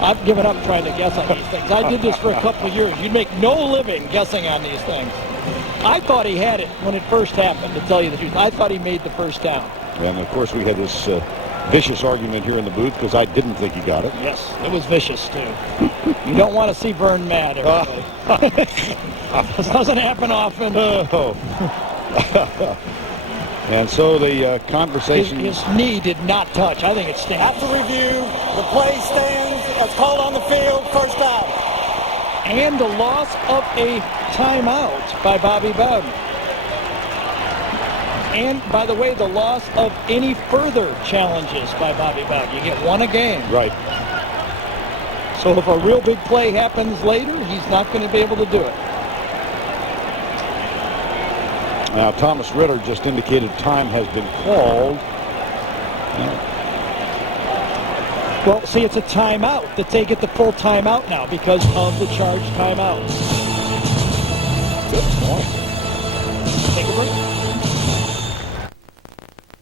I've given up trying to guess on these things. I did this for a couple of years. You'd make no living guessing on these things. I thought he had it when it first happened, to tell you the truth. I thought he made the first down. And, of course, we had this vicious argument here in the booth, because I didn't think he got it. Yes, it was vicious, too. You don't want to see Vern mad, everybody. This doesn't happen often. And so the conversation... His knee did not touch. I think it stands. After review, the play stands as called on the field, first down. And the loss of a timeout by Bobby Bowden. And, by the way, the loss of any further challenges by Bobby Bowden. You get one a game. Right. So if a real big play happens later, he's not going to be able to do it. Now, Thomas Ritter just indicated time has been called. Well, see, it's a timeout that they get the full timeout now because of the charged timeout. Good point. Take a look.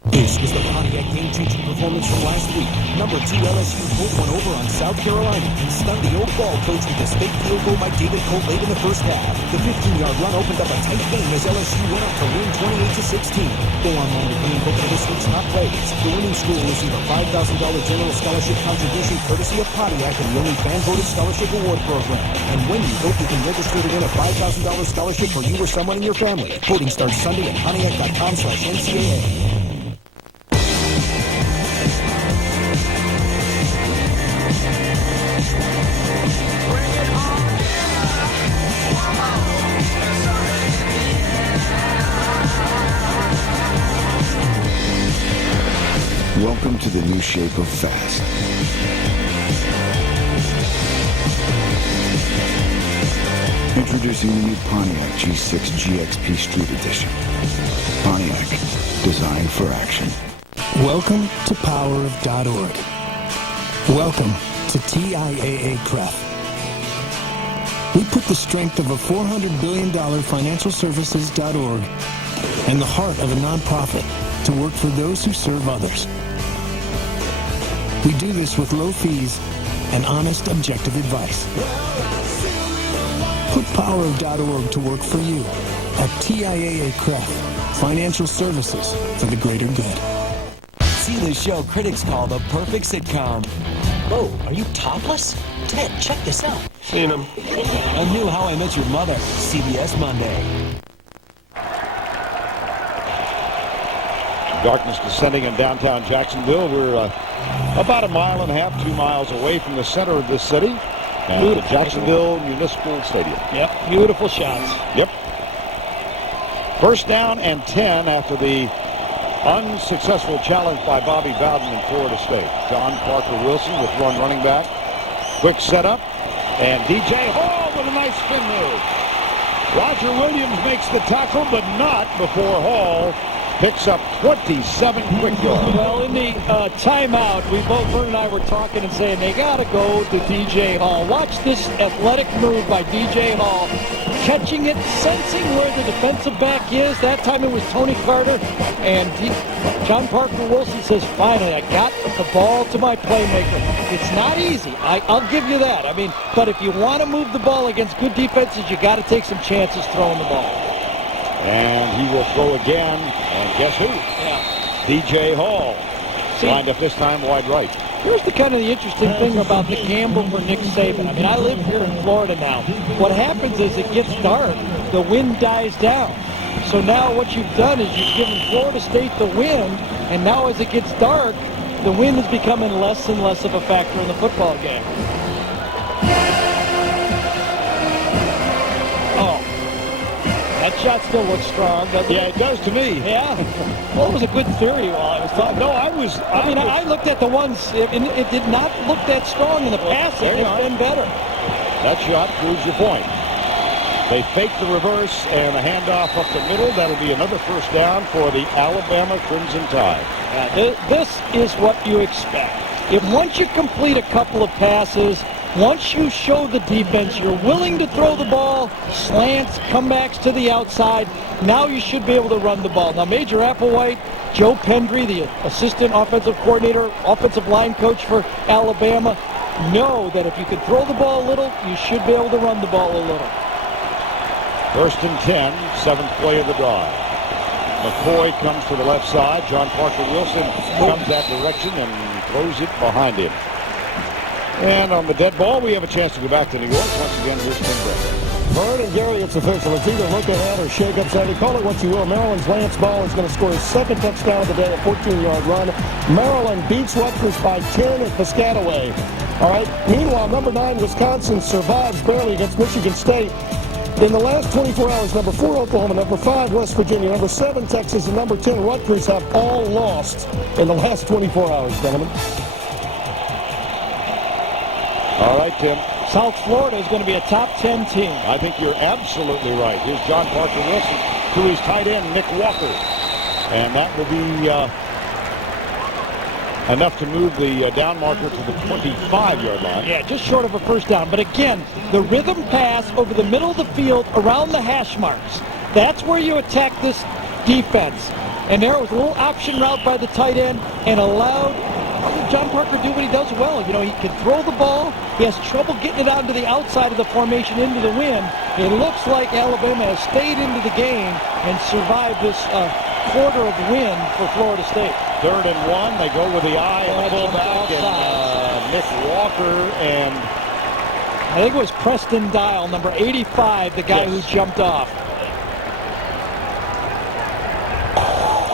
This is the Pontiac game-changing performance from last week. Number 2 LSU pulled one over on South Carolina and stunned the old ball coach with a spake field goal by David Colt late in the first half. The 15-yard run opened up a tight game as LSU went up to win 28-16. Go online to claim both of this week's top plays. The winning school will receive a $5,000 general scholarship contribution courtesy of Pontiac and the only fan-voted scholarship award program. And when you vote, you can register to win a $5,000 scholarship for you or someone in your family. Voting starts Sunday at Pontiac.com/NCAA. Welcome to the new shape of fast. Introducing the new Pontiac G6 GXP Street Edition. Pontiac, designed for action. Welcome to PowerOf.org. Welcome to TIAA-CREF. We put the strength of a $400 billion financial services.org and the heart of a nonprofit to work for those who serve others. We do this with low fees and honest, objective advice. Put PowerOf.org to work for you at TIAA-CREF, financial services for the greater good. See the show critics call the perfect sitcom. Whoa, are you topless? Ted, check this out. Seen him. A new How I Met Your Mother, CBS Monday. Darkness descending in downtown Jacksonville. We're about 1.5 miles, 2 miles away from the center of this city at the Jacksonville Municipal Stadium. Yep, beautiful shots. Yep. First down and 10 after the unsuccessful challenge by Bobby Bowden in Florida State. John Parker Wilson with one running back. Quick setup. And DJ Hall with a nice spin move. Roger Williams makes the tackle, but not before Hall picks up 27 quick yards. Well, in the timeout, Vern and I were talking and saying they got to go to DJ Hall. Watch this athletic move by DJ Hall. Catching it, sensing where the defensive back is. That time it was Tony Carter. And John Parker Wilson says, finally, I got the ball to my playmaker. It's not easy. I'll give you that. I mean, but if you want to move the ball against good defenses, you got to take some chances throwing the ball. And he will throw again. And guess who? Yeah. DJ Hall. Lined up this time wide right. Here's the kind of the interesting thing about the gamble for Nick Saban. I mean, I live here in Florida now. What happens is it gets dark, the wind dies down. So now what you've done is you've given Florida State the wind, and now as it gets dark, the wind is becoming less and less of a factor in the football game. That shot still looks strong, doesn't it? Yeah, it does to me. Yeah. Well, it was a good theory while I was talking. No, I looked at the ones, it did not look that strong in the passing. It's been better. That shot proves your point. They fake the reverse and a handoff up the middle. That'll be another first down for the Alabama Crimson Tide. This is what you expect. If once you complete a couple of passes, once you show the defense you're willing to throw the ball, slants, comebacks to the outside, now you should be able to run the ball. Now, Major Applewhite, Joe Pendry, the assistant offensive coordinator, offensive line coach for Alabama, know that if you can throw the ball a little, you should be able to run the ball a little. First and 10, 7th play of the drive. McCoy comes to the left side. John Parker Wilson comes that direction and throws it behind him. And on the dead ball, we have a chance to go back to New York. Once again, here's Tim Bradley. Vern and Gary, it's official. It's either look ahead or shake upside. You call it what you will. Maryland's Lance Ball is going to score his second touchdown of the day, a 14-yard run. Maryland beats Rutgers by 10 at Piscataway. All right. Meanwhile, number 9, Wisconsin survives barely against Michigan State. In the last 24 hours, number 4, Oklahoma, number 5, West Virginia, number 7, Texas, and number 10, Rutgers have all lost in the last 24 hours, gentlemen. All right, Tim. South Florida is going to be a top 10 team. I think you're absolutely right. Here's John Parker Wilson to his tight end, Nick Walker. And that will be Enough to move the down marker to the 25-yard line. Yeah, just short of a first down. But again, the rhythm pass over the middle of the field around the hash marks. That's where you attack this defense. And there was a little option route by the tight end and allowed John Parker do what he does well. You know, he can throw the ball. He has trouble getting it out to the outside of the formation into the wind. It looks like Alabama has stayed into the game and survived this quarter of wind for Florida State. 3rd and 1. They go with the eye of the fullback and Nick Walker, and I think it was Preston Dial, number 85, the guy who jumped off.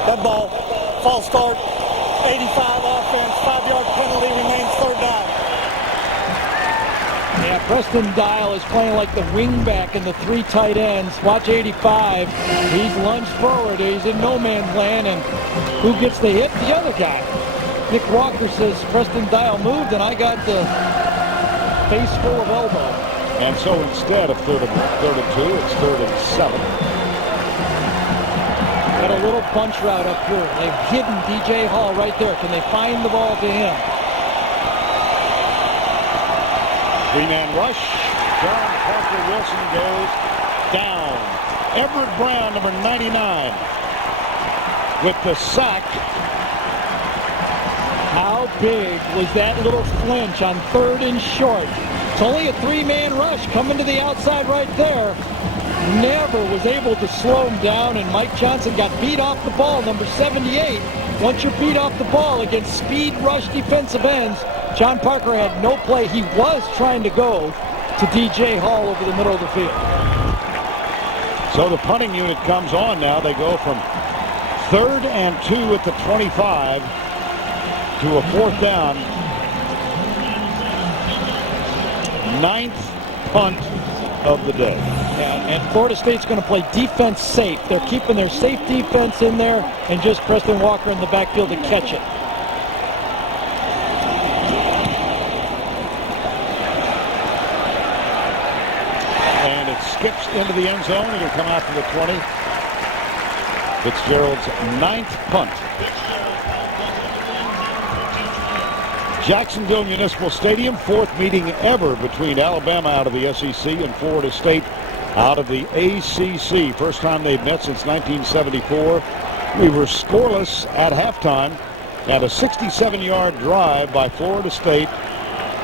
That ball, false start, 85 offense, 5-yard penalty, remains 3rd down. Yeah, Preston Dial is playing like the wingback in the 3 tight ends. Watch 85. He's lunged forward. He's in no man's land, and who gets the hit? The other guy. Nick Walker says Preston Dial moved, and I got the face full of elbow. And so instead of 3rd and 2, it's 3rd and 7. Got a little bunch route up here. They've hidden DJ Hall right there. Can they find the ball to him? 3-man rush. John Parker Wilson goes down. Everett Brown, number 99, with the sack. How big was that little flinch on 3rd and short? It's only a 3-man rush coming to the outside right there. Never was able to slow him down, and Mike Johnson got beat off the ball, number 78. Once you're beat off the ball against speed rush defensive ends, John Parker had no play. He was trying to go to DJ Hall over the middle of the field. So the punting unit comes on now. They go from 3rd and 2 at the 25 to a 4th down. 9th punt of the day. And Florida State's going to play defense safe. They're keeping their safe defense in there and just Preston Walker in the backfield to catch it. And it skips into the end zone. It'll come out to the 20. Fitzgerald's 9th punt. Jacksonville Municipal Stadium, 4th meeting ever between Alabama out of the SEC and Florida State out of the ACC. First time they've met since 1974. We were scoreless at halftime at a 67-yard drive by Florida State.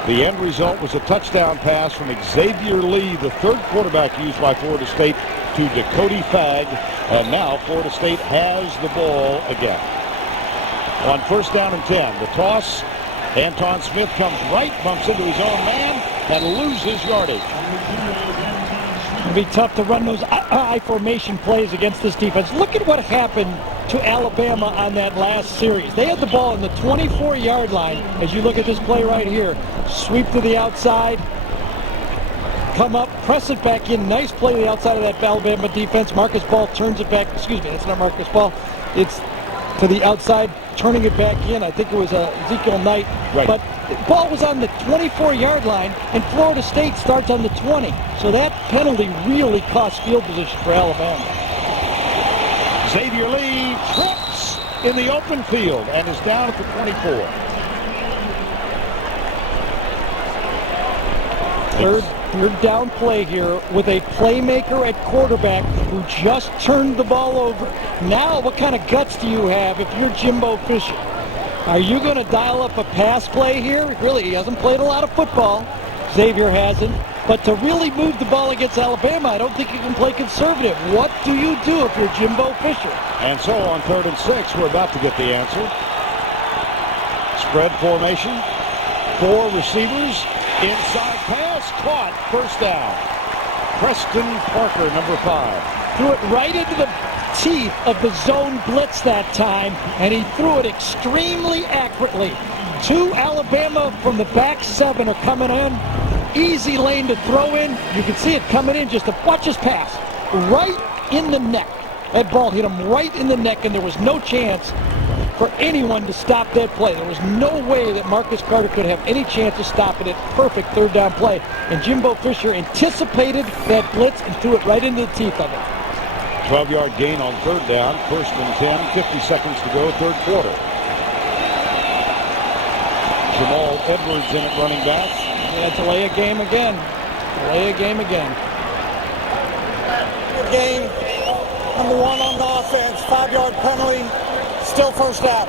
The end result was a touchdown pass from Xavier Lee, the 3rd quarterback used by Florida State, to Dakota Fagg. And now Florida State has the ball again. On 1st down and 10, the toss. Anton Smith comes right, bumps into his own man, and loses yardage. It'll be tough to run those I formation plays against this defense. Look at what happened to Alabama on that last series. They had the ball in the 24-yard line. As you look at this play right here, sweep to the outside, come up, press it back in. Nice play to the outside of that Alabama defense. Marcus Ball turns it back. Excuse me, that's not Marcus Ball. It's to the outside, turning it back in. I think it was Ezekiel Knight. Right. But the ball was on the 24-yard line, and Florida State starts on the 20. So that penalty really cost field position for Alabama. Xavier Lee trips in the open field and is down at the 24. Third down play here with a playmaker at quarterback who just turned the ball over. Now, what kind of guts do you have if you're Jimbo Fisher? Are you going to dial up a pass play here? Really, he hasn't played a lot of football. Xavier hasn't. But to really move the ball against Alabama, I don't think you can play conservative. What do you do if you're Jimbo Fisher? And so on 3rd and 6, we're about to get the answer. Spread formation. 4 receivers. Inside pass, caught, 1st down. Preston Parker, number 5. Threw it right into the teeth of the zone blitz that time, and he threw it extremely accurately. 2 Alabama from the back 7 are coming in. Easy lane to throw in. You can see it coming in. Just to watch his pass. Right in the neck. That ball hit him right in the neck, and there was no chance for anyone to stop that play. There was no way that Marcus Carter could have any chance of stopping it. Perfect 3rd down play. And Jimbo Fisher anticipated that blitz and threw it right into the teeth of it. 12-yard gain on 3rd down. 1st and 10. 50 seconds to go, 3rd quarter. Jamal Edwards in at running back. Yeah, delay a game again. Delay a game again. Game number 1 on the offense. 5-yard penalty. Still first down.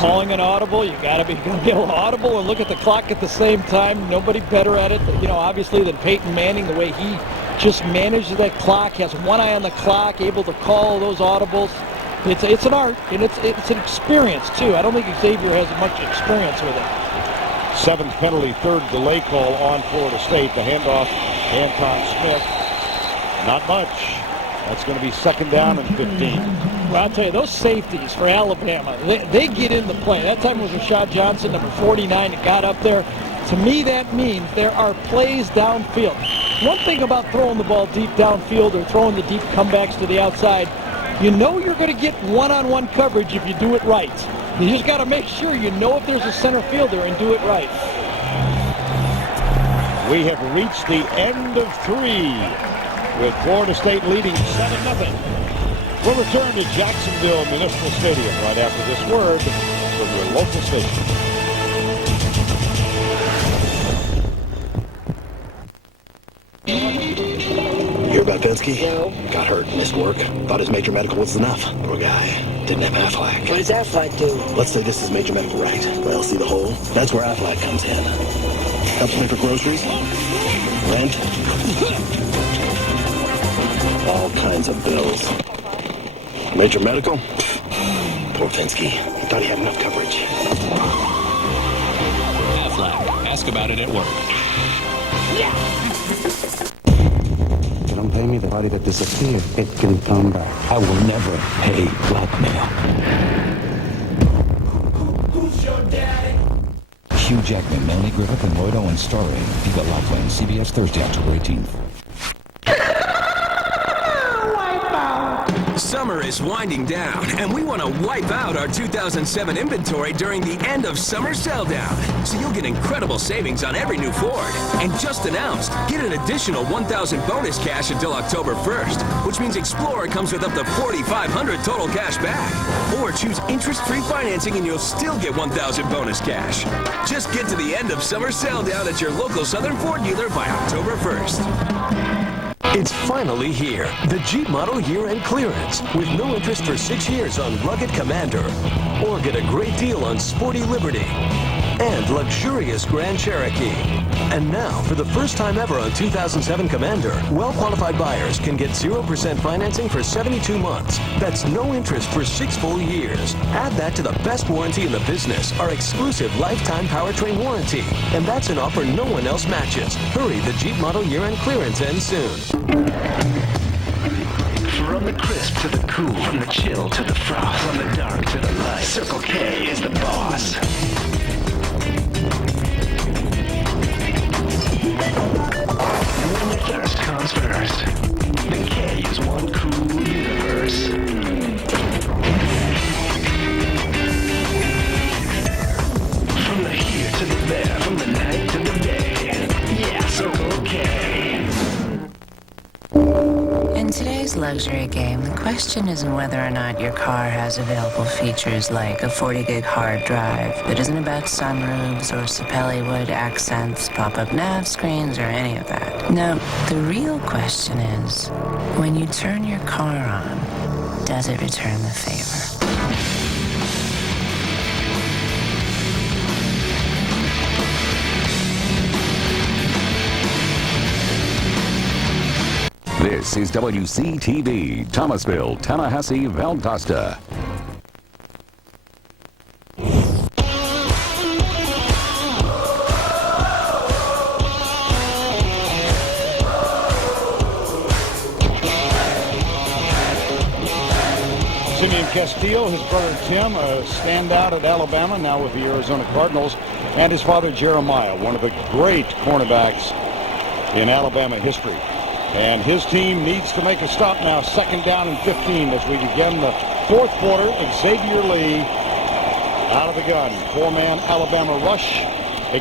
Calling an audible, you gotta be audible or look at the clock at the same time. Nobody better at it, obviously than Peyton Manning. The way he just manages that clock, has one eye on the clock, able to call those audibles. It's an art and it's an experience too. I don't think Xavier has much experience with it. 7th penalty, 3rd delay call on Florida State. The handoff, Anton Smith. Not much. That's going to be 2nd down and 15. Well, I'll tell you, those safeties for Alabama, they get in the play. That time was Rashad Johnson, number 49, that got up there. To me, that means there are plays downfield. One thing about throwing the ball deep downfield or throwing the deep comebacks to the outside, you're going to get one-on-one coverage if you do it right. You just got to make sure you know if there's a center fielder and do it right. We have reached the end of 3. With Florida State leading 7-0. We'll return to Jacksonville Municipal Stadium right after this word from your local station. Hear about Penske? No. Got hurt, missed work. Thought his major medical was enough. Poor guy. Didn't have Aflac. What does Aflac do? Let's say this is major medical, right? Well, see the hole? That's where Aflac comes in. Helps pay for groceries, rent, all kinds of bills. Major medical? Poor Penske. Thought he had enough coverage. Aflac. Ask about it at work. You don't pay me the body that disappeared, it can come back. I will never pay blackmail. Who's your daddy? Hugh Jackman, Melanie Griffith, and Lloyd Owen starring Viva Laughlin, CBS Thursday, October 18th. Summer is winding down, and we want to wipe out our 2007 inventory during the end of summer sell down. So you'll get incredible savings on every new Ford. And just announced, get an additional $1,000 bonus cash until October 1st, which means Explorer comes with up to $4,500 total cash back. Or choose interest-free financing and you'll still get $1,000 bonus cash. Just get to the end of summer sell down at your local Southern Ford dealer by October 1st. It's finally here, the Jeep model year-end clearance, with no interest for 6 years on rugged Commander. Or get a great deal on sporty Liberty and luxurious Grand Cherokee. And now, for the first time ever on 2007 Commander, well-qualified buyers can get 0% financing for 72 months. That's no interest for 6 full years. Add that to the best warranty in the business, our exclusive lifetime powertrain warranty. And that's an offer no one else matches. Hurry, the Jeep model year-end clearance ends soon. From the crisp to the cool, from the chill to the frost, from the dark to the light, Circle K is the boss. And when the thirst comes first, the K is one cool universe. From the here to the there, from the night to the day, yeah, Circle K. In today's luxury game, the question isn't whether or not your car has available features like a 40-gig hard drive. It isn't about sunroofs or Sapelli wood accents, pop-up nav screens, or any of that. No, the real question is, when you turn your car on, does it return the favor? This is WCTV, Thomasville, Tallahassee, Valdosta. Simeon Castillo, his brother Tim, a standout at Alabama, now with the Arizona Cardinals, and his father Jeremiah, one of the great cornerbacks in Alabama history. And his team needs to make a stop now. 2nd down and 15 as we begin the 4th quarter. Xavier Lee out of the gun. 4-man Alabama rush.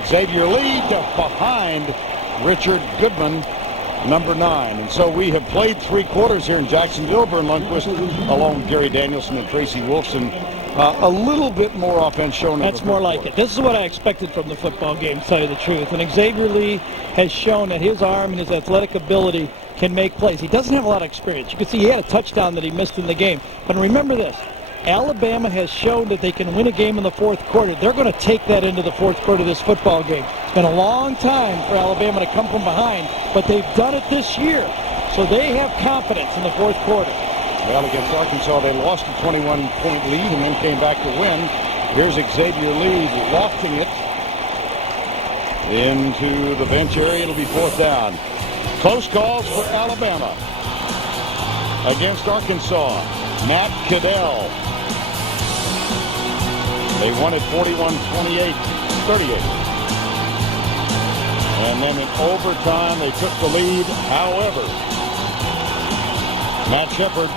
Xavier Lee behind Richard Goodman. number 9. And so we have played 3 quarters here in Jacksonville. Vern Lundquist, along with Gary Danielson and Tracy Wolfson. A little bit more offense shown. That's more like it. This is what I expected from the football game, to tell you the truth. And Xavier Lee has shown that his arm and his athletic ability can make plays. He doesn't have a lot of experience. You can see he had a touchdown that he missed in the game. But remember this. Alabama has shown that they can win a game in the fourth quarter. They're going to take that into the fourth quarter of this football game. It's been a long time for Alabama to come from behind, but they've done it this year. So they have confidence in the fourth quarter. Well, against Arkansas, they lost a 21-point lead and then came back to win. Here's Xavier Lee lofting it into the bench area. It'll be 4th down. Close calls for Alabama against Arkansas. Matt Caddell. They won it 41-38. And then in overtime, they took the lead. However, Matt Stafford,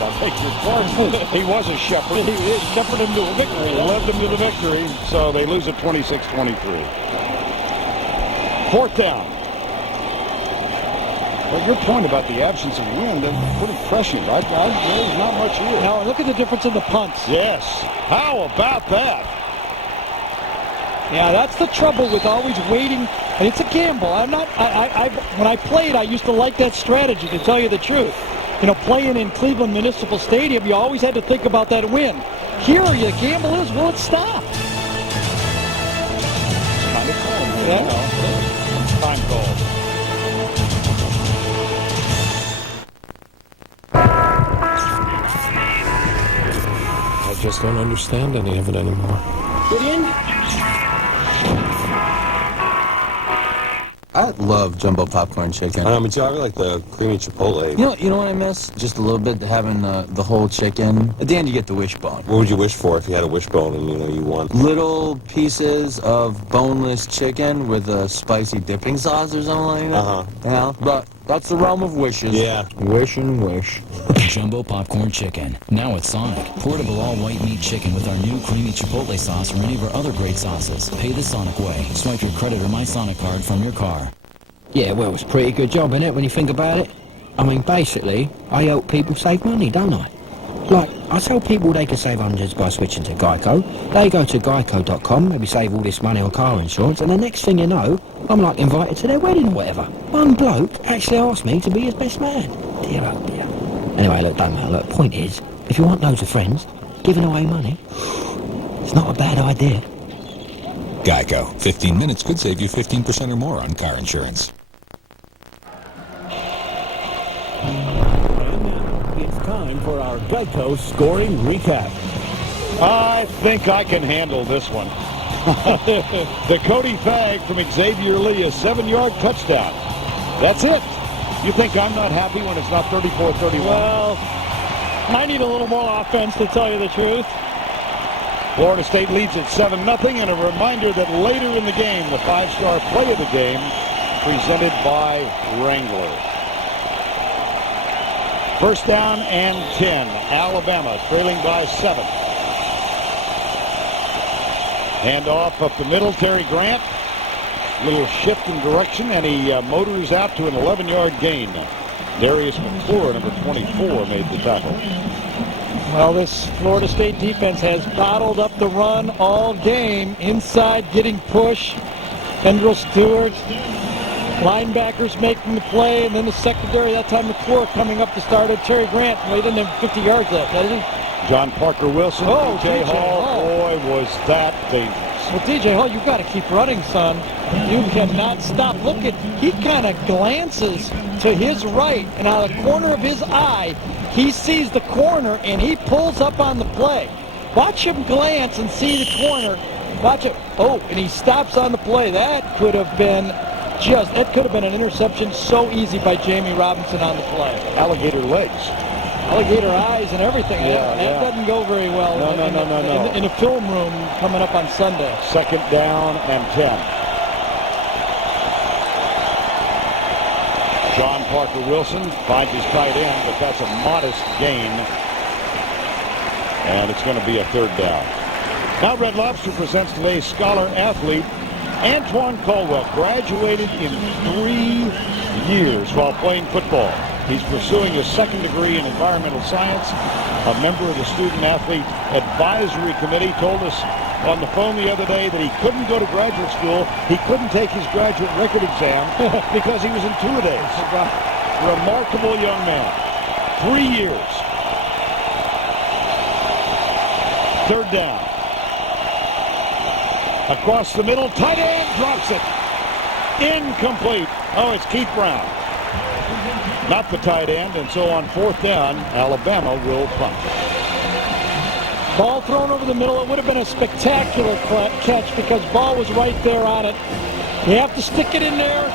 I beg your pardon. He was a shepherd. He shepherded him to a victory. He led them to the victory, so they lose at 26-23. 4th down. Well, your point about the absence of wind, that's pretty prescient. There's not much here. Now, look at the difference in the punts. Yes. How about that? Yeah, that's the trouble with always waiting. And it's a gamble. When I played, I used to like that strategy, to tell you the truth. You know, playing in Cleveland Municipal Stadium, you always had to think about that win. Here, the gamble is, will it stop? It's kind of cold. Yeah. Time call. I just don't understand any of it anymore. Get in. I love jumbo popcorn chicken. I know, but I like the creamy chipotle. You know what I miss? Just a little bit, having the whole chicken. At the end, you get the wishbone. What would you wish for if you had a wishbone and you won? Little pieces of boneless chicken with a spicy dipping sauce or something like that. Yeah, but that's the realm of wishes. Yeah. Wish and wish. Jumbo popcorn chicken. Now at Sonic. Portable all-white meat chicken with our new creamy chipotle sauce or any of our other great sauces. Pay the Sonic way. Swipe your credit or My Sonic card from your car. Yeah, well, it's a pretty good job, innit, when you think about it? I mean, basically, I help people save money, don't I? Like, I tell people they can save hundreds by switching to Geico. They go to geico.com, maybe save all this money on car insurance, and the next thing you know, I'm like invited to their wedding or whatever. One bloke actually asked me to be his best man. Dear oh dear. Anyway, look, don't matter. Look, point is, if you want loads of friends, giving away money, it's not a bad idea. Geico. 15 minutes could save you 15% or more on car insurance. It's time for our Geico scoring recap. I think I can handle this one. The Cody Fagg from Xavier Lee, a 7-yard touchdown. That's it. You think I'm not happy when it's not 34-31? Well, I need a little more offense, to tell you the truth. Florida State leads at 7-0, and a reminder that later in the game, the 5-star play of the game, presented by Wrangler. 1st down and 10. Alabama trailing by 7. Hand off up the middle. Terry Grant. Little shift in direction, and he motors out to an 11-yard gain. Darius McClure, number 24, made the tackle. Well, this Florida State defense has bottled up the run all game. Inside, getting push. Kendall Stewart. Linebackers making the play, and then the secondary, that time McClure coming up to start it. Terry Grant, well, he didn't have 50 yards left, does he? John Parker Wilson, DJ Hall. Boy, was that dangerous. Well, DJ Hall, you've got to keep running, son. You cannot stop. Look at, he kind of glances to his right, and out of the corner of his eye, he sees the corner, and he pulls up on the play. Watch him glance and see the corner. Watch it. Oh, and he stops on the play. That could have been an interception so easy by Jamie Robinson on the play. Alligator legs. Alligator eyes and everything. Yeah, that doesn't go very well No. in the film room coming up on Sunday. 2nd down and 10. John Parker Wilson finds his tight end, but that's a modest gain. And it's going to be a 3rd down. Now Red Lobster presents today's Scholar Athlete. Antoine Caldwell graduated in 3 years while playing football. He's pursuing his second degree in environmental science. A member of the Student Athlete Advisory Committee told us on the phone the other day that he couldn't go to graduate school. He couldn't take his graduate record exam because he was in two-a-days. Remarkable young man. 3 years. Third down. Across the middle, tight end drops it. Incomplete. Oh, it's Keith Brown. Not the tight end, and so on fourth down, Alabama will punt. Ball thrown over the middle. It would have been a spectacular catch because ball was right there on it. You have to stick it in there.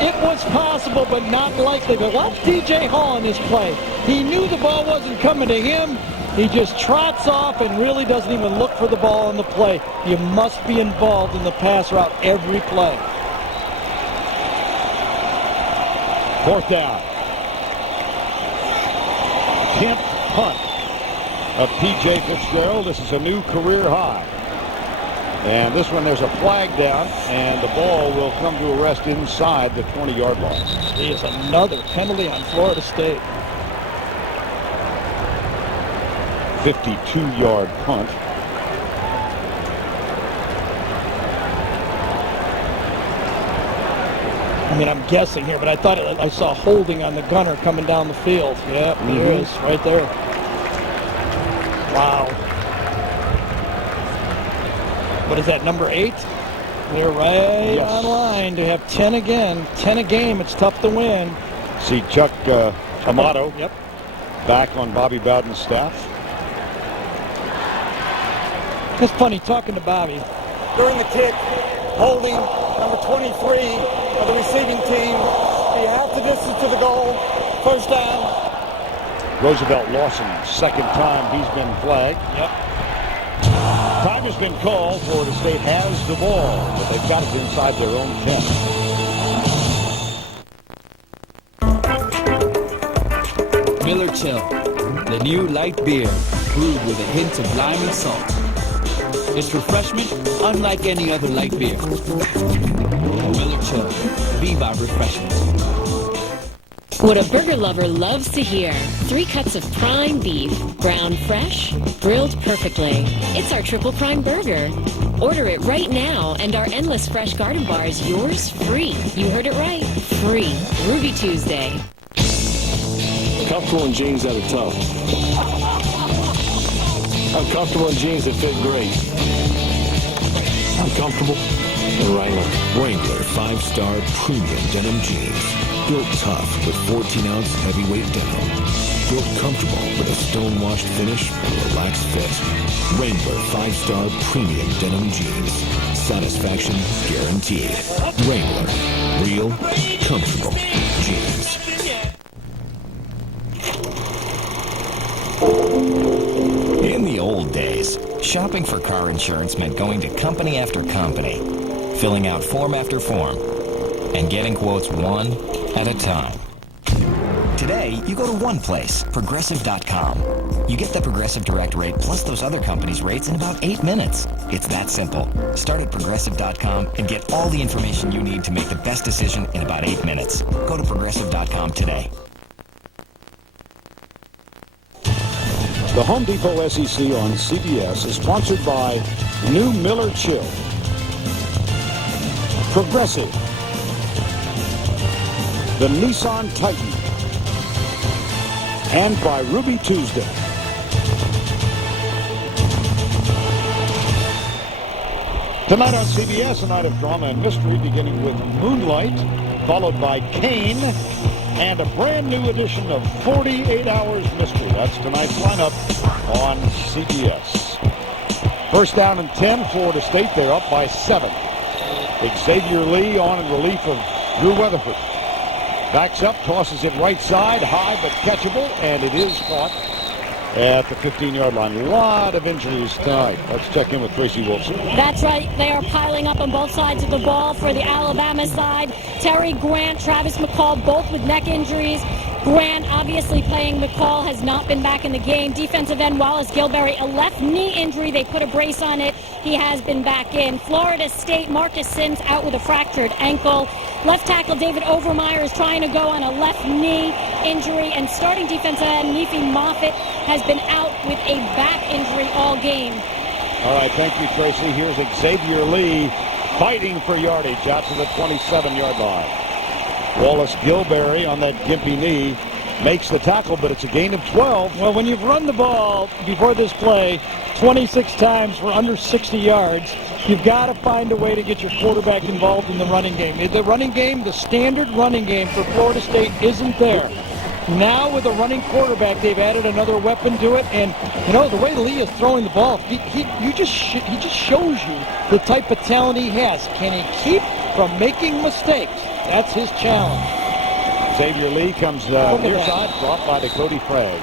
It was possible, but not likely. But watch DJ Hall in this play. He knew the ball wasn't coming to him. He just trots off and really doesn't even look for the ball on the play. You must be involved in the pass route every play. Fourth down. 10th punt of P.J. Fitzgerald. This is a new career high. And this one, there's a flag down, and the ball will come to a rest inside the 20-yard line. There's another penalty on Florida State. 52-yard punt. I mean, I'm guessing here, but I thought I saw holding on the gunner coming down the field. Yeah, there it is, right there. Wow. What is that, number 8? They're right on line to have 10 again. 10 a game, it's tough to win. See Chuck Amato Yep. back on Bobby Bowden's staff. It's funny talking to Bobby. During the kick, holding number 23 of the receiving team. He half the distance to the goal. First down. Roosevelt Lawson, second time he's been flagged. Yep. Time has been called. Florida State has the ball, but they've got it inside their own 10. Miller Chill, the new light beer, brewed with a hint of lime and salt. Its refreshment, unlike any other light beer. Miller Chill, Viva Refreshment. What a burger lover loves to hear. 3 cuts of prime beef, browned fresh, grilled perfectly. It's our triple prime burger. Order it right now, and our endless fresh garden bar is yours free. You heard it right, free. Ruby Tuesday. Comfortable in jeans that are tough. I'm comfortable in jeans that fit great. I'm comfortable in Wrangler. Wrangler 5-star premium denim jeans. Built tough with 14-ounce heavyweight denim. Built comfortable with a stone-washed finish and relaxed fit. Wrangler 5-star premium denim jeans. Satisfaction guaranteed. Wrangler. Real, comfortable jeans. In the old days, shopping for car insurance meant going to company after company, filling out form after form, and getting quotes one at a time. Today, you go to one place, Progressive.com. You get the Progressive Direct rate plus those other companies' rates in about 8 minutes. It's that simple. Start at Progressive.com and get all the information you need to make the best decision in about 8 minutes. Go to Progressive.com today. The Home Depot SEC on CBS is sponsored by New Miller Chill, Progressive, the Nissan Titan, and by Ruby Tuesday. Tonight on CBS, a night of drama and mystery, beginning with Moonlight, followed by Kane, and a brand new edition of 48 Hours Mystery. That's tonight's lineup on CBS. First down and 10, Florida State. They're up by 7. Xavier Lee on in relief of Drew Weatherford. Backs up, tosses it right side, high but catchable, and it is caught at the 15-yard line. A lot of injuries tonight. Let's check in with Tracy Wilson. That's right. They are piling up on both sides of the ball for the Alabama side. Terry Grant, Travis McCall, both with neck injuries. Grant obviously playing. McCall has not been back in the game. Defensive end Wallace Gilberry, a left knee injury. They put a brace on it. He has been back in. Florida State, Marcus Sims out with a fractured ankle. Left tackle David Overmeyer is trying to go on a left knee injury. And starting defensive end Nefi Moffitt has been out with a back injury all game. All right, thank you, Tracy. Here's Xavier Lee fighting for yardage out to the 27-yard line. Wallace Gilberry on that gimpy knee makes the tackle, but it's a gain of 12. Well, when you've run the ball before this play 26 times for under 60 yards, you've got to find a way to get your quarterback involved in the running game. The running game, the standard running game for Florida State isn't there. Now with a running quarterback, they've added another weapon to it, and you know the way Lee is throwing the ball, he just shows you the type of talent he has. Can he keep from making mistakes? That's his challenge. Xavier Lee comes near side, dropped by Dakota Fagg.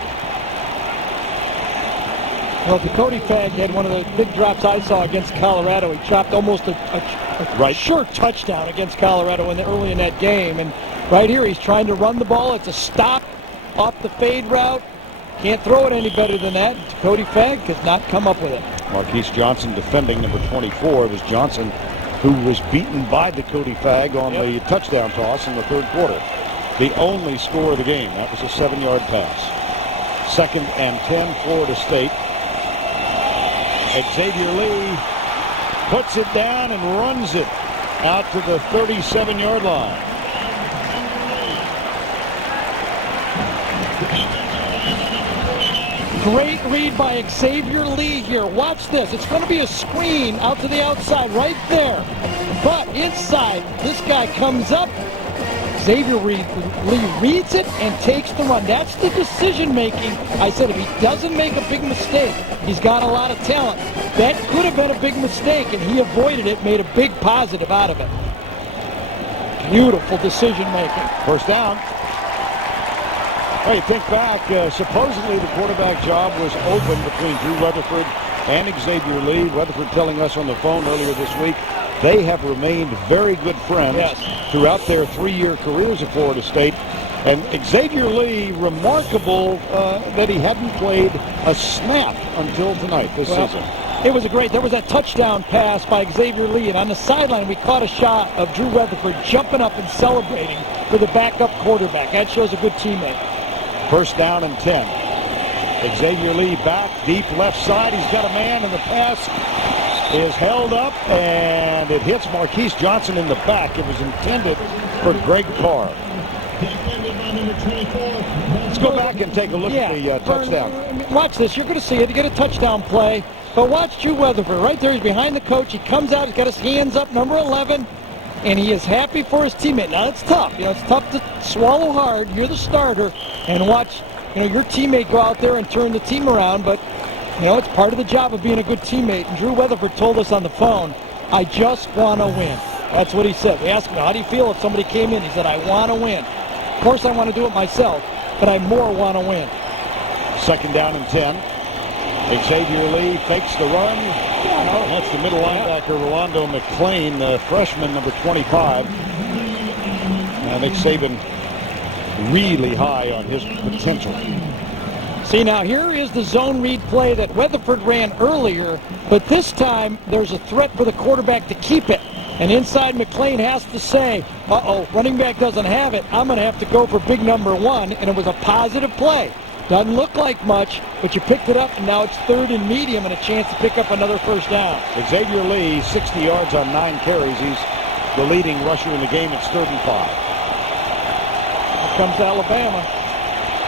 Well, Dakota Fagg had one of the big drops I saw against Colorado. He chopped almost a sure touchdown against Colorado early in that game. And right here, he's trying to run the ball. It's a stop off the fade route. Can't throw it any better than that. Dakota Fagg has not come up with it. Marquise Johnson defending number 24. It was Johnson who was beaten by Dakota Fagg on the touchdown toss in the third quarter. The only score of the game. That was a 7-yard pass. 2nd and 10, Florida State. Xavier Lee puts it down and runs it out to the 37-yard line. Great read by Xavier Lee here. Watch this. It's going to be a screen out to the outside right there. But inside, this guy comes up. Xavier Lee reads it and takes the run. That's the decision making. I said if he doesn't make a big mistake, he's got a lot of talent. That could have been a big mistake, and he avoided it, made a big positive out of it. Beautiful decision making. First down. Hey, think back. Supposedly the quarterback job was open between Drew Weatherford and Xavier Lee. Weatherford telling us on the phone earlier this week they have remained very good friends throughout their 3-year careers at Florida State. And Xavier Lee, remarkable that he hadn't played a snap until tonight this season. It was there was that touchdown pass by Xavier Lee, and on the sideline we caught a shot of Drew Weatherford jumping up and celebrating for the backup quarterback. That shows a good teammate. First down and 10. Xavier Lee back, deep left side. He's got a man, and the pass is held up, and it hits Marquise Johnson in the back. It was intended for Greg Carr. Let's go back and take a look at the touchdown. Watch this. You're going to see it. You get a touchdown play. But watch Drew Weatherford. Right there, he's behind the coach. He comes out. He's got his hands up, number 11. And he is happy for his teammate. Now, it's tough. You know, it's tough to swallow hard. You're the starter. And watch, your teammate go out there and turn the team around. But, it's part of the job of being a good teammate. And Drew Weatherford told us on the phone, I just want to win. That's what he said. We asked him, how do you feel if somebody came in? He said, I want to win. Of course, I want to do it myself, but I more want to win. 2nd down and 10. Xavier Lee fakes the run. That's the middle linebacker, Rolando McClain, the freshman, number 25. And Nick Saban really high on his potential. See, now here is the zone read play that Weatherford ran earlier, but this time there's a threat for the quarterback to keep it. And inside McClain has to say, running back doesn't have it. I'm going to have to go for big number 1, and it was a positive play. Doesn't look like much, but you picked it up, and now it's 3rd and medium and a chance to pick up another first down. Xavier Lee, 60 yards on 9 carries. He's the leading rusher in the game. It's 3rd and 5. Here comes Alabama.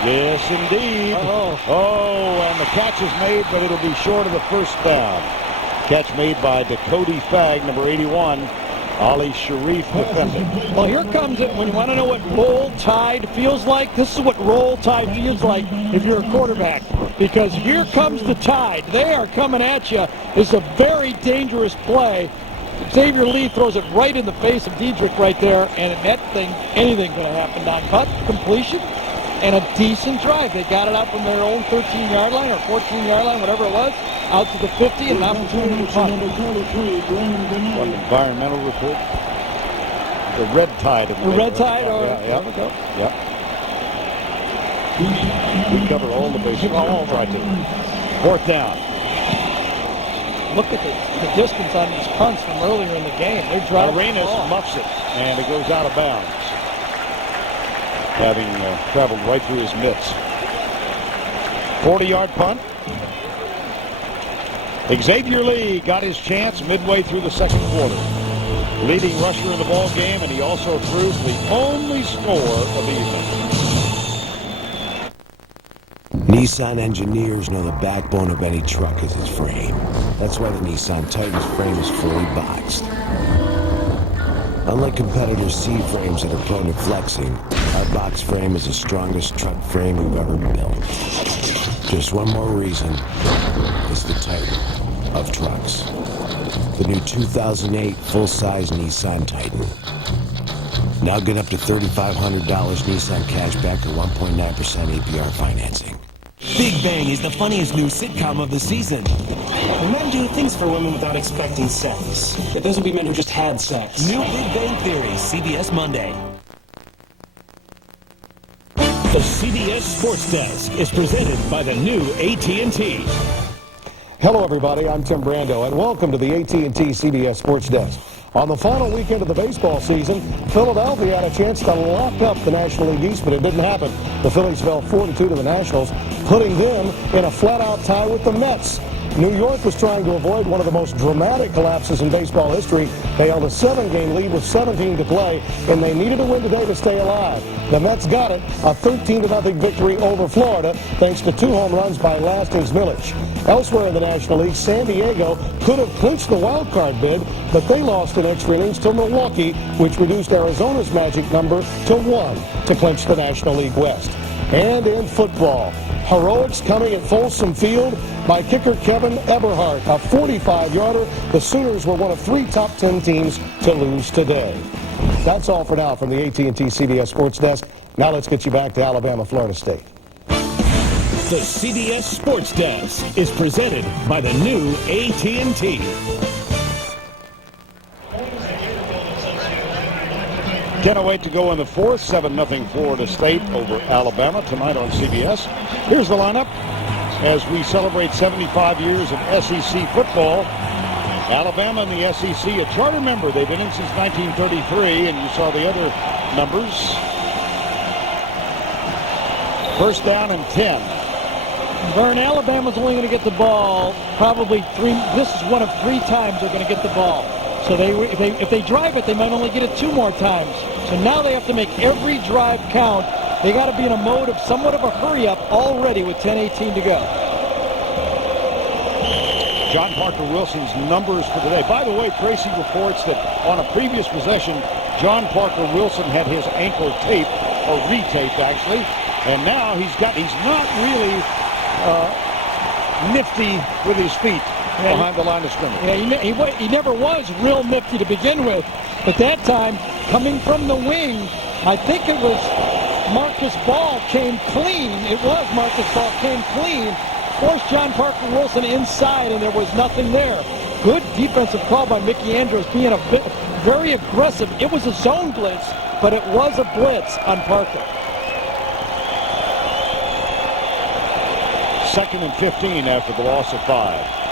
Yes, indeed. And the catch is made, but it'll be short of the first down. Catch made by Dakota Fagg, number 81. Ali Sharif defending. Well, here comes it. When you want to know what roll tide feels like, this is what roll tide feels like if you're a quarterback. Because here comes the tide. They are coming at you. It's a very dangerous play. Xavier Lee throws it right in the face of Diedrich right there, and that thing, anything could have happened on cut, completion, and a decent drive. They got it out from their own 13-yard line or 14-yard line, whatever it was, out to the 50, and an opportunity to punt. One environmental report. The red tide. The red tide? Yeah. We covered all the bases. All tried to. 4th down. Look at the distance on these punts from earlier in the game. They're driving. Arenas muffs it, and it goes out of bounds, having traveled right through his mitts. 40-yard punt. Xavier Lee got his chance midway through the 2nd quarter. Leading rusher in the ball game, and he also threw for the only score of the evening. Nissan engineers know the backbone of any truck is its frame. That's why the Nissan Titan's frame is fully boxed. Unlike competitors' C frames that are prone to flexing, our box frame is the strongest truck frame we've ever built. Just one more reason, it's the Titan of trucks. The new 2008 full-size Nissan Titan. Now get up to $3,500 Nissan cash back or 1.9% APR financing. Big Bang is the funniest new sitcom of the season. Men do things for women without expecting sex. Yeah, those would be men who just had sex. New Big Bang Theory, CBS Monday. The CBS Sports Desk is presented by the new AT&T. Hello, everybody. I'm Tim Brando, and welcome to the AT&T CBS Sports Desk. On the final weekend of the baseball season, Philadelphia had a chance to lock up the National League East, but it didn't happen. The Phillies fell 4-2 to the Nationals, putting them in a flat-out tie with the Mets. New York was trying to avoid one of the most dramatic collapses in baseball history. They held a 7-game lead with 17 to play, and they needed a win today to stay alive. The Mets got it, a 13-0 victory over Florida, thanks to 2 home runs by Lastings Millich. Elsewhere in the National League, San Diego could have clinched the wild card bid, but they lost in extra innings to Milwaukee, which reduced Arizona's magic number to 1 to clinch the National League West. And in football, heroics coming at Folsom Field by kicker Kevin Eberhardt, a 45-yarder. The Sooners were one of 3 top 10 teams to lose today. That's all for now from the AT&T CBS Sports Desk. Now let's get you back to Alabama, Florida State. The CBS Sports Desk is presented by the new AT&T. Can't wait to go in the 4th, 7-0 Florida State over Alabama tonight on CBS. Here's the lineup as we celebrate 75 years of SEC football. Alabama in the SEC, a charter member. They've been in since 1933, and you saw the other numbers. 1st down and 10. Vern, Alabama's only going to get the ball probably 3. This is one of 3 times they're going to get the ball. So if they drive it, they might only get it 2 more times. So now they have to make every drive count. They got to be in a mode of somewhat of a hurry-up already with 10:18 to go. John Parker Wilson's numbers for today. By the way, Tracy reports that on a previous possession, John Parker Wilson had his ankle taped, or retaped actually, and now he's not really nifty with his feet behind the line of scrimmage. Yeah, he never was real nifty to begin with, but that time, coming from the wing, I think it was Marcus Ball came clean. It was Marcus Ball came clean, forced John Parker Wilson inside, and there was nothing there. Good defensive call by Mickey Andrews, being a bit very aggressive. It was a zone blitz, but it was a blitz on Parker. 2nd and 15 after the loss of 5.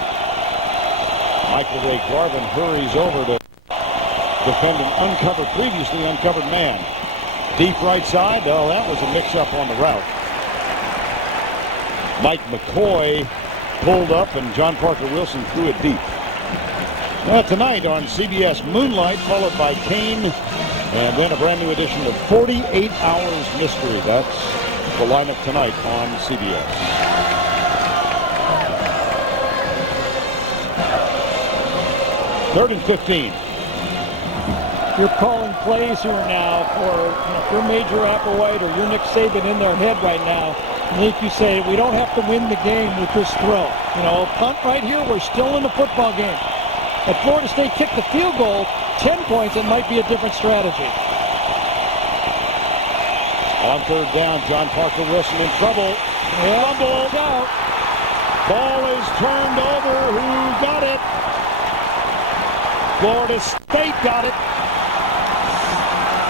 Michael Ray Garvin hurries over to defend an previously uncovered man. Deep right side. Oh, that was a mix-up on the route. Mike McCoy pulled up, and John Parker Wilson threw it deep. Well, tonight on CBS, Moonlight, followed by Kane, and then a brand new edition of 48 Hours Mystery. That's the lineup tonight on CBS. 3rd and 15. You're calling plays here now for, if you're Major Applewhite or you're Nick Saban in their head right now. I think you say, we don't have to win the game with this throw. Punt right here, we're still in the football game. If Florida State kicked the field goal, 10 points, it might be a different strategy. On 3rd down, John Parker Wilson in trouble. Fumble. Out. Ball is turned over. Who got it? Florida State got it.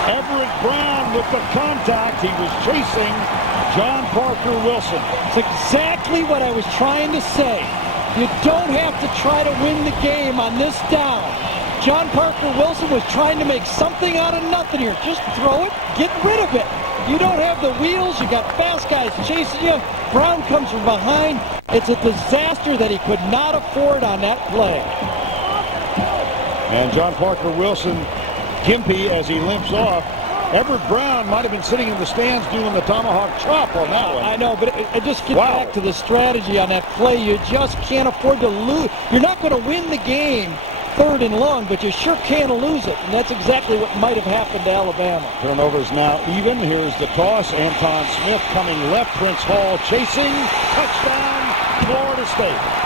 Everett Brown with the contact. He was chasing John Parker Wilson. It's exactly what I was trying to say. You don't have to try to win the game on this down. John Parker Wilson was trying to make something out of nothing here. Just throw it, get rid of it. You don't have the wheels, you got fast guys chasing you. Brown comes from behind. It's a disaster that he could not afford on that play. And John Parker Wilson, gimpy as he limps off. Everett Brown might have been sitting in the stands doing the tomahawk chop on that one. I know, but it just gets back to the strategy on that play. You just can't afford to lose. You're not going to win the game 3rd and long, but you sure can't lose it. And that's exactly what might have happened to Alabama. Turnovers now even. Here's the toss. Anton Smith coming left. Prince Hall chasing. Touchdown, Florida State.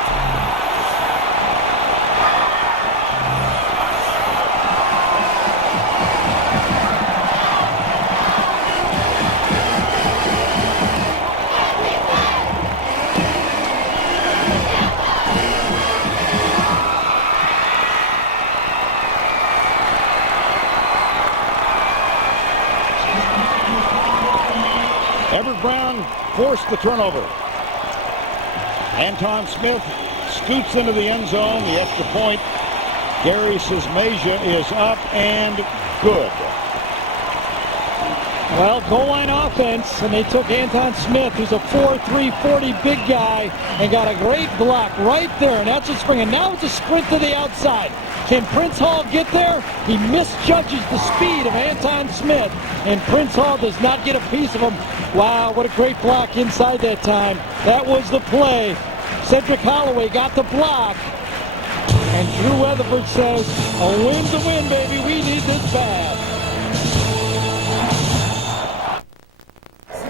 Everett Brown forced the turnover. Anton Smith scoots into the end zone. The extra point. Gary Sismasia is up and good. Well, goal line offense, and they took Anton Smith, who's a 4'3", 40 big guy, and got a great block right there, and that's what's bringing. Now it's a sprint to the outside. Can Prince Hall get there? He misjudges the speed of Anton Smith, and Prince Hall does not get a piece of him. Wow, what a great block inside that time. That was the play. Cedric Holloway got the block, and Drew Weatherford says, a win's a win, baby. We need this bad.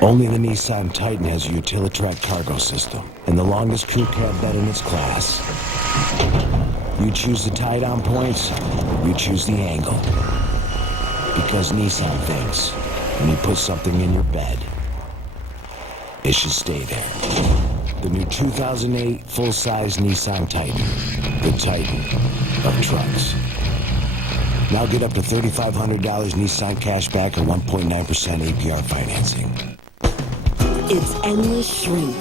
Only the Nissan Titan has a Utilitrack cargo system and the longest crew cab bed in its class. You choose the tie-down points, you choose the angle. Because Nissan thinks when you put something in your bed, it should stay there. The new 2008 full-size Nissan Titan, the Titan of trucks. Now get up to $3,500 Nissan cashback or 1.9% APR financing. It's Endless Shrimp.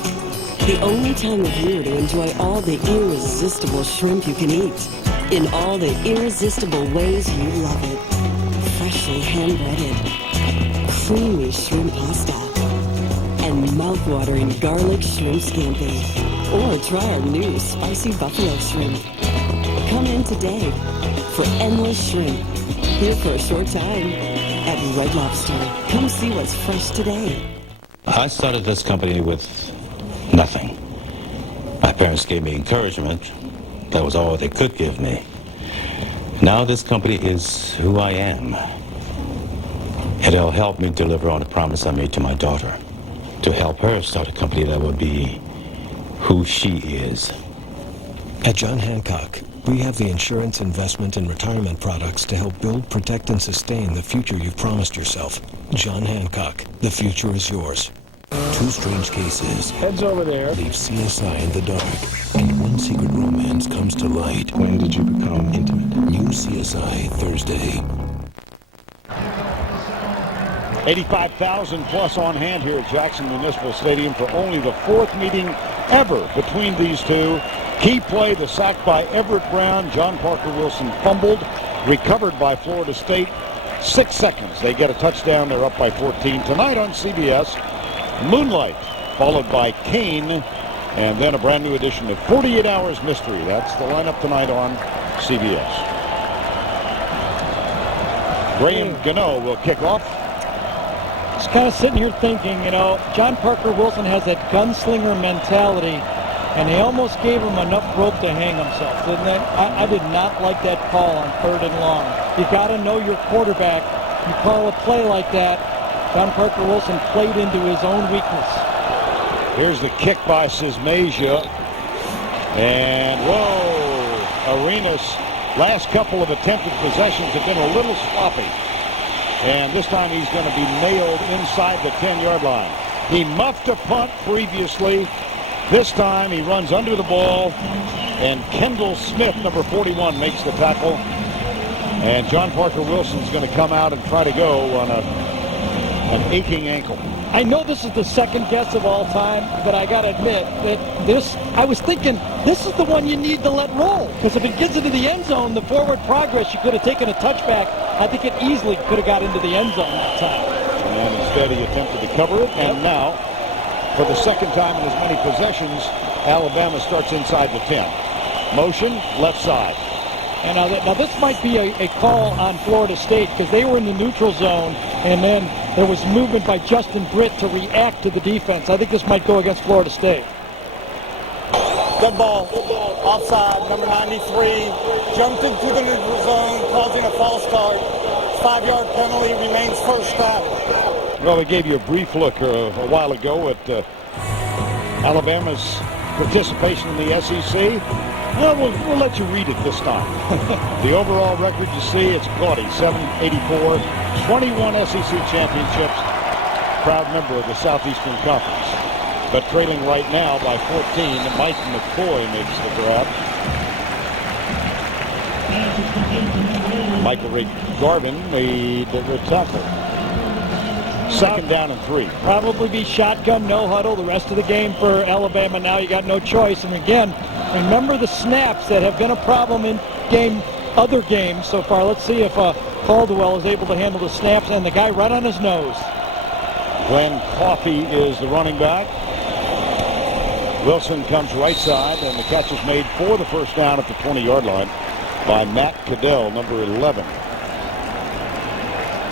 The only time of year to enjoy all the irresistible shrimp you can eat. In all the irresistible ways you love it. Freshly hand-breaded, creamy shrimp pasta, and mouth-watering garlic shrimp scampi. Or try our new spicy buffalo shrimp. Come in today for Endless Shrimp. Here for a short time at Red Lobster. Come see what's fresh today. I started this company with nothing. My parents gave me encouragement. That was all they could give me. Now this company is who I am. It'll help me deliver on the promise I made to my daughter, to help her start a company that will be who she is. At John Hancock, we have the insurance, investment, and retirement products to help build, protect, and sustain the future you've promised yourself. John Hancock, the future is yours. Two strange cases. Heads over there. Leave CSI in the dark, and one secret romance comes to light. When did you become intimate? New CSI Thursday. 85,000 plus on hand here at Jackson Municipal Stadium for only the 4th meeting ever between these two. Key play, the sack by Everett Brown. John Parker Wilson fumbled, recovered by Florida State. 6 seconds. They get a touchdown. They're up by 14. Tonight on CBS, Moonlight, followed by Kane, and then a brand new edition of 48 Hours Mystery. That's the lineup tonight on CBS. Graham Gano will kick off. Just kind of sitting here thinking, you know, John Parker Wilson has that gunslinger mentality, and they almost gave him enough rope to hang himself, didn't they? I did not like that call on 3rd and long. You got to know your quarterback. You call a play like that. John Parker Wilson played into his own weakness. Here's the kick by Sismasia. And, whoa, Arenas' last couple of attempted possessions have been a little sloppy. And this time he's going to be nailed inside the 10-yard line. He muffed a punt previously. This time he runs under the ball. And Kendall Smith, number 41, makes the tackle. And John Parker Wilson's going to come out and try to go on a an aching ankle. I know this is the second guess of all time, but I got to admit that I was thinking, this is the one you need to let roll. Because if it gets into the end zone, the forward progress, you could have taken a touchback. I think it easily could have got into the end zone that time. And instead he attempted to cover it, and now, for the second time in as many possessions, Alabama starts inside the 10. Motion, left side. And now this might be a call on Florida State because they were in the neutral zone, and then there was movement by Justin Britt to react to the defense. I think this might go against Florida State. Dead ball, offside, number 93, jumped into the neutral zone, causing a false start. 5-yard penalty, remains first down. Well, we gave you a brief look a while ago at Alabama's participation in the SEC. Well, we'll let you read it this time. The overall record, you see, it's gaudy, 784, 21 SEC championships, proud member of the Southeastern Conference. But trailing right now by 14, Mike McCoy makes the grab. Michael Ray Garvin made the tackle. Second down and 3. Probably be shotgun, no huddle, the rest of the game for Alabama. Now you got no choice. And again, remember the snaps that have been a problem in other games so far. Let's see if Caldwell is able to handle the snaps, and the guy right on his nose. Glenn Coffey is the running back. Wilson comes right side, and the catch is made for the first down at the 20-yard line by Matt Caddell, number 11.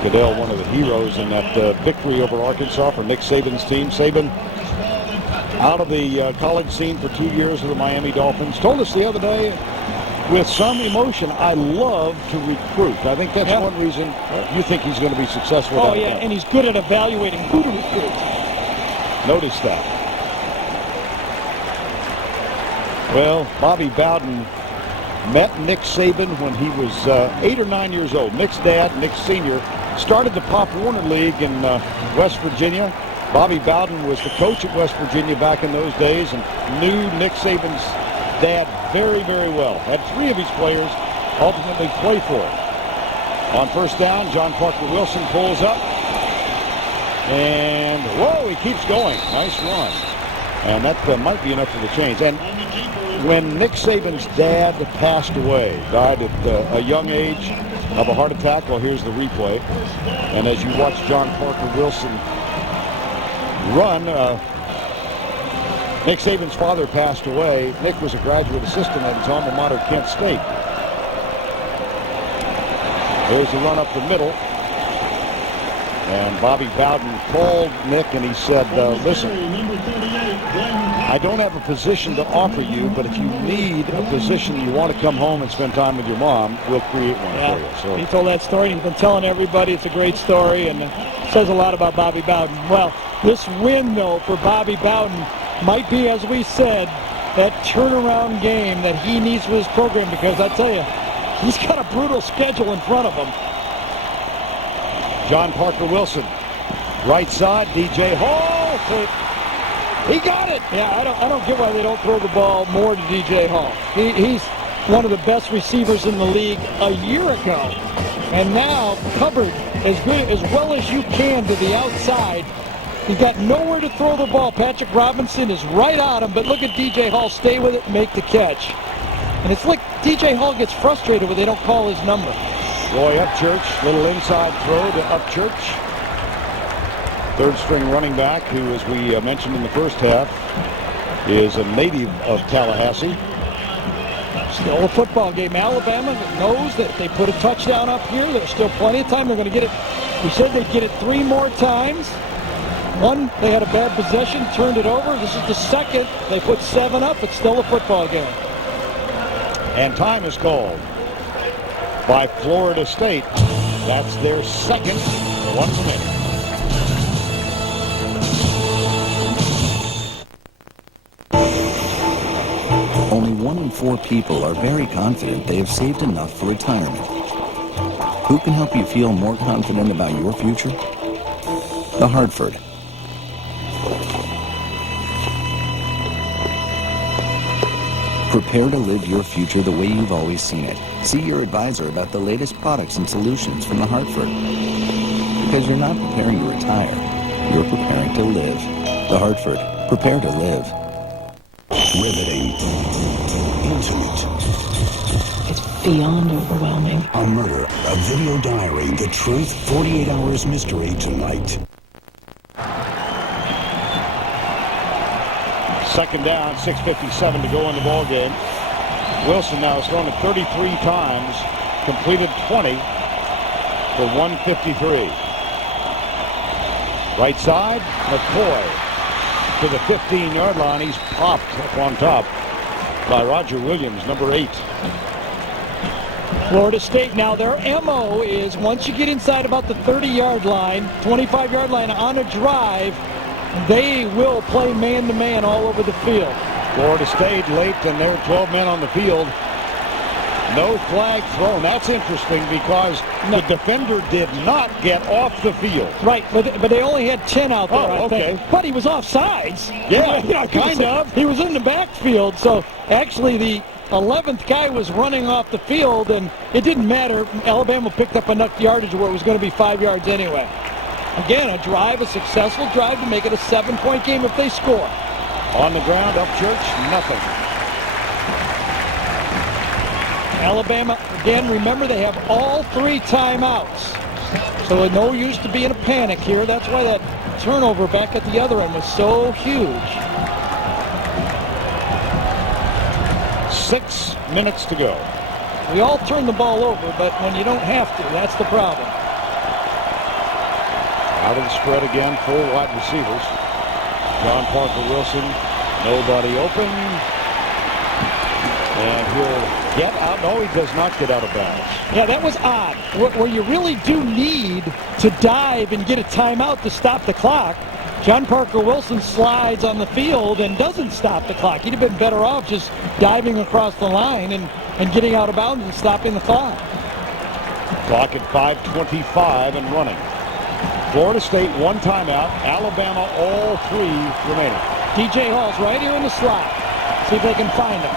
Caddell, one of the heroes in that victory over Arkansas for Nick Saban's team. Saban out of the college scene for 2 years with the Miami Dolphins. Told us the other day with some emotion, I love to recruit. I think that's one reason you think he's going to be successful. Oh, yeah, and he's good at evaluating who to recruit. Notice that. Well, Bobby Bowden met Nick Saban when he was 8 or 9 years old. Nick's dad, Nick Sr., started the Pop Warner League in West Virginia. Bobby Bowden was the coach at West Virginia back in those days and knew Nick Saban's dad very, very well. Had 3 of his players ultimately play for him. On first down, John Parker Wilson pulls up. And, whoa, he keeps going. Nice run. And that might be enough for the change. And when Nick Saban's dad passed away, died at a young age of a heart attack, well, here's the replay. And as you watch John Parker Wilson run, Nick Saban's father passed away. Nick was a graduate assistant at his alma mater, Kent State. There's the run up the middle. And Bobby Bowden called Nick and he said, listen, I don't have a position to offer you, but if you need a position, you want to come home and spend time with your mom, we'll create one for you. So he told that story. He's been telling everybody it's a great story and says a lot about Bobby Bowden. Well, this win, though, for Bobby Bowden might be, as we said, that turnaround game that he needs for his program, because I tell you, he's got a brutal schedule in front of him. John Parker Wilson, right side, DJ Hall. He got it. Yeah, I don't get why they don't throw the ball more to DJ Hall. He's one of the best receivers in the league a year ago, and now covered as well as you can to the outside. He's got nowhere to throw the ball. Patrick Robinson is right on him, but look at DJ Hall stay with it and make the catch. And it's like DJ Hall gets frustrated when they don't call his number. Roy Upchurch, little inside throw to Upchurch. Third string running back, who, as we mentioned in the first half, is a native of Tallahassee. Still a football game. Alabama knows that if they put a touchdown up here, there's still plenty of time. They're going to get it. We said they'd get it 3 more times. One, they had a bad possession, turned it over. This is the second. They put 7 up. It's still a football game. And time is called by Florida State. That's their second 1 minute. Only 1 in 4 people are very confident they have saved enough for retirement. Who can help you feel more confident about your future? The Hartford. Prepare to live your future the way you've always seen it. See your advisor about the latest products and solutions from The Hartford. Because you're not preparing to retire. You're preparing to live. The Hartford. Prepare to live. Riveting. Intimate. It's beyond overwhelming. A murder. A video diary. The truth. 48 Hours Mystery tonight. Second down, 6:57 to go in the ball game. Wilson now has thrown it 33 times, completed 20 for 153. Right side, McCoy to the 15-yard line. He's popped up on top by Roger Williams, number 8. Florida State, now their MO is once you get inside about the 30-yard line, 25-yard line on a drive, they will play man-to-man all over the field. Florida State late, and there are 12 men on the field. No flag thrown. That's interesting because the defender did not get off the field. Right, but they only had 10 out there, I okay. think. But he was offsides. Yeah, kind of. He was in the backfield, so actually the 11th guy was running off the field, and it didn't matter. Alabama picked up enough yardage where it was going to be 5 yards anyway. Again, a successful drive to make it a 7-point game if they score. On the ground, Upchurch, nothing. Alabama, again, remember they have all 3 timeouts. So no use to be in a panic here. That's why that turnover back at the other end was so huge. 6 minutes to go. We all turn the ball over, but when you don't have to, that's the problem. Out of the spread again, 4 wide receivers. John Parker Wilson, nobody open. And he'll get out. No, he does not get out of bounds. Yeah, that was odd. Where you really do need to dive and get a timeout to stop the clock, John Parker Wilson slides on the field and doesn't stop the clock. He'd have been better off just diving across the line and getting out of bounds and stopping the clock. Clock at 5:25 and running. Florida State 1 timeout. Alabama all 3 remaining. DJ Hall's right here in the slot. See if they can find him.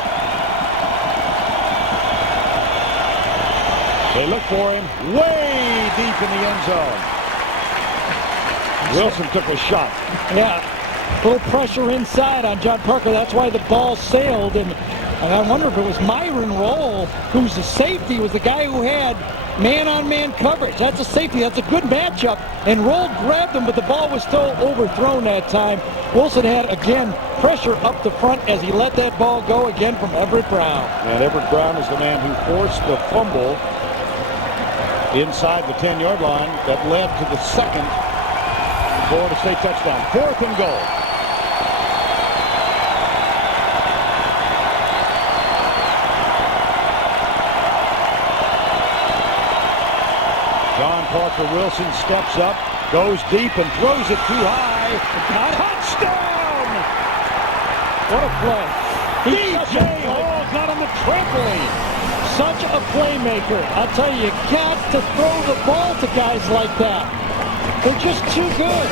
They look for him way deep in the end zone. Wilson took a shot. Yeah, a little pressure inside on John Parker. That's why the ball sailed. And I wonder if it was Myron Roll, who's the safety, was the guy who had man-on-man coverage. That's a safety. That's a good matchup. And Roll grabbed him, but the ball was still overthrown that time. Wilson had, again, pressure up the front as he let that ball go again from Everett Brown. And Everett Brown is the man who forced the fumble inside the 10-yard line that led to the second Florida State touchdown. 4th and goal. John Parker Wilson steps up, goes deep, and throws it too high. Touchdown! What a play. DJ Hall got on the trampoline. Such a playmaker. I'll tell you, you got to throw the ball to guys like that. They're just too good.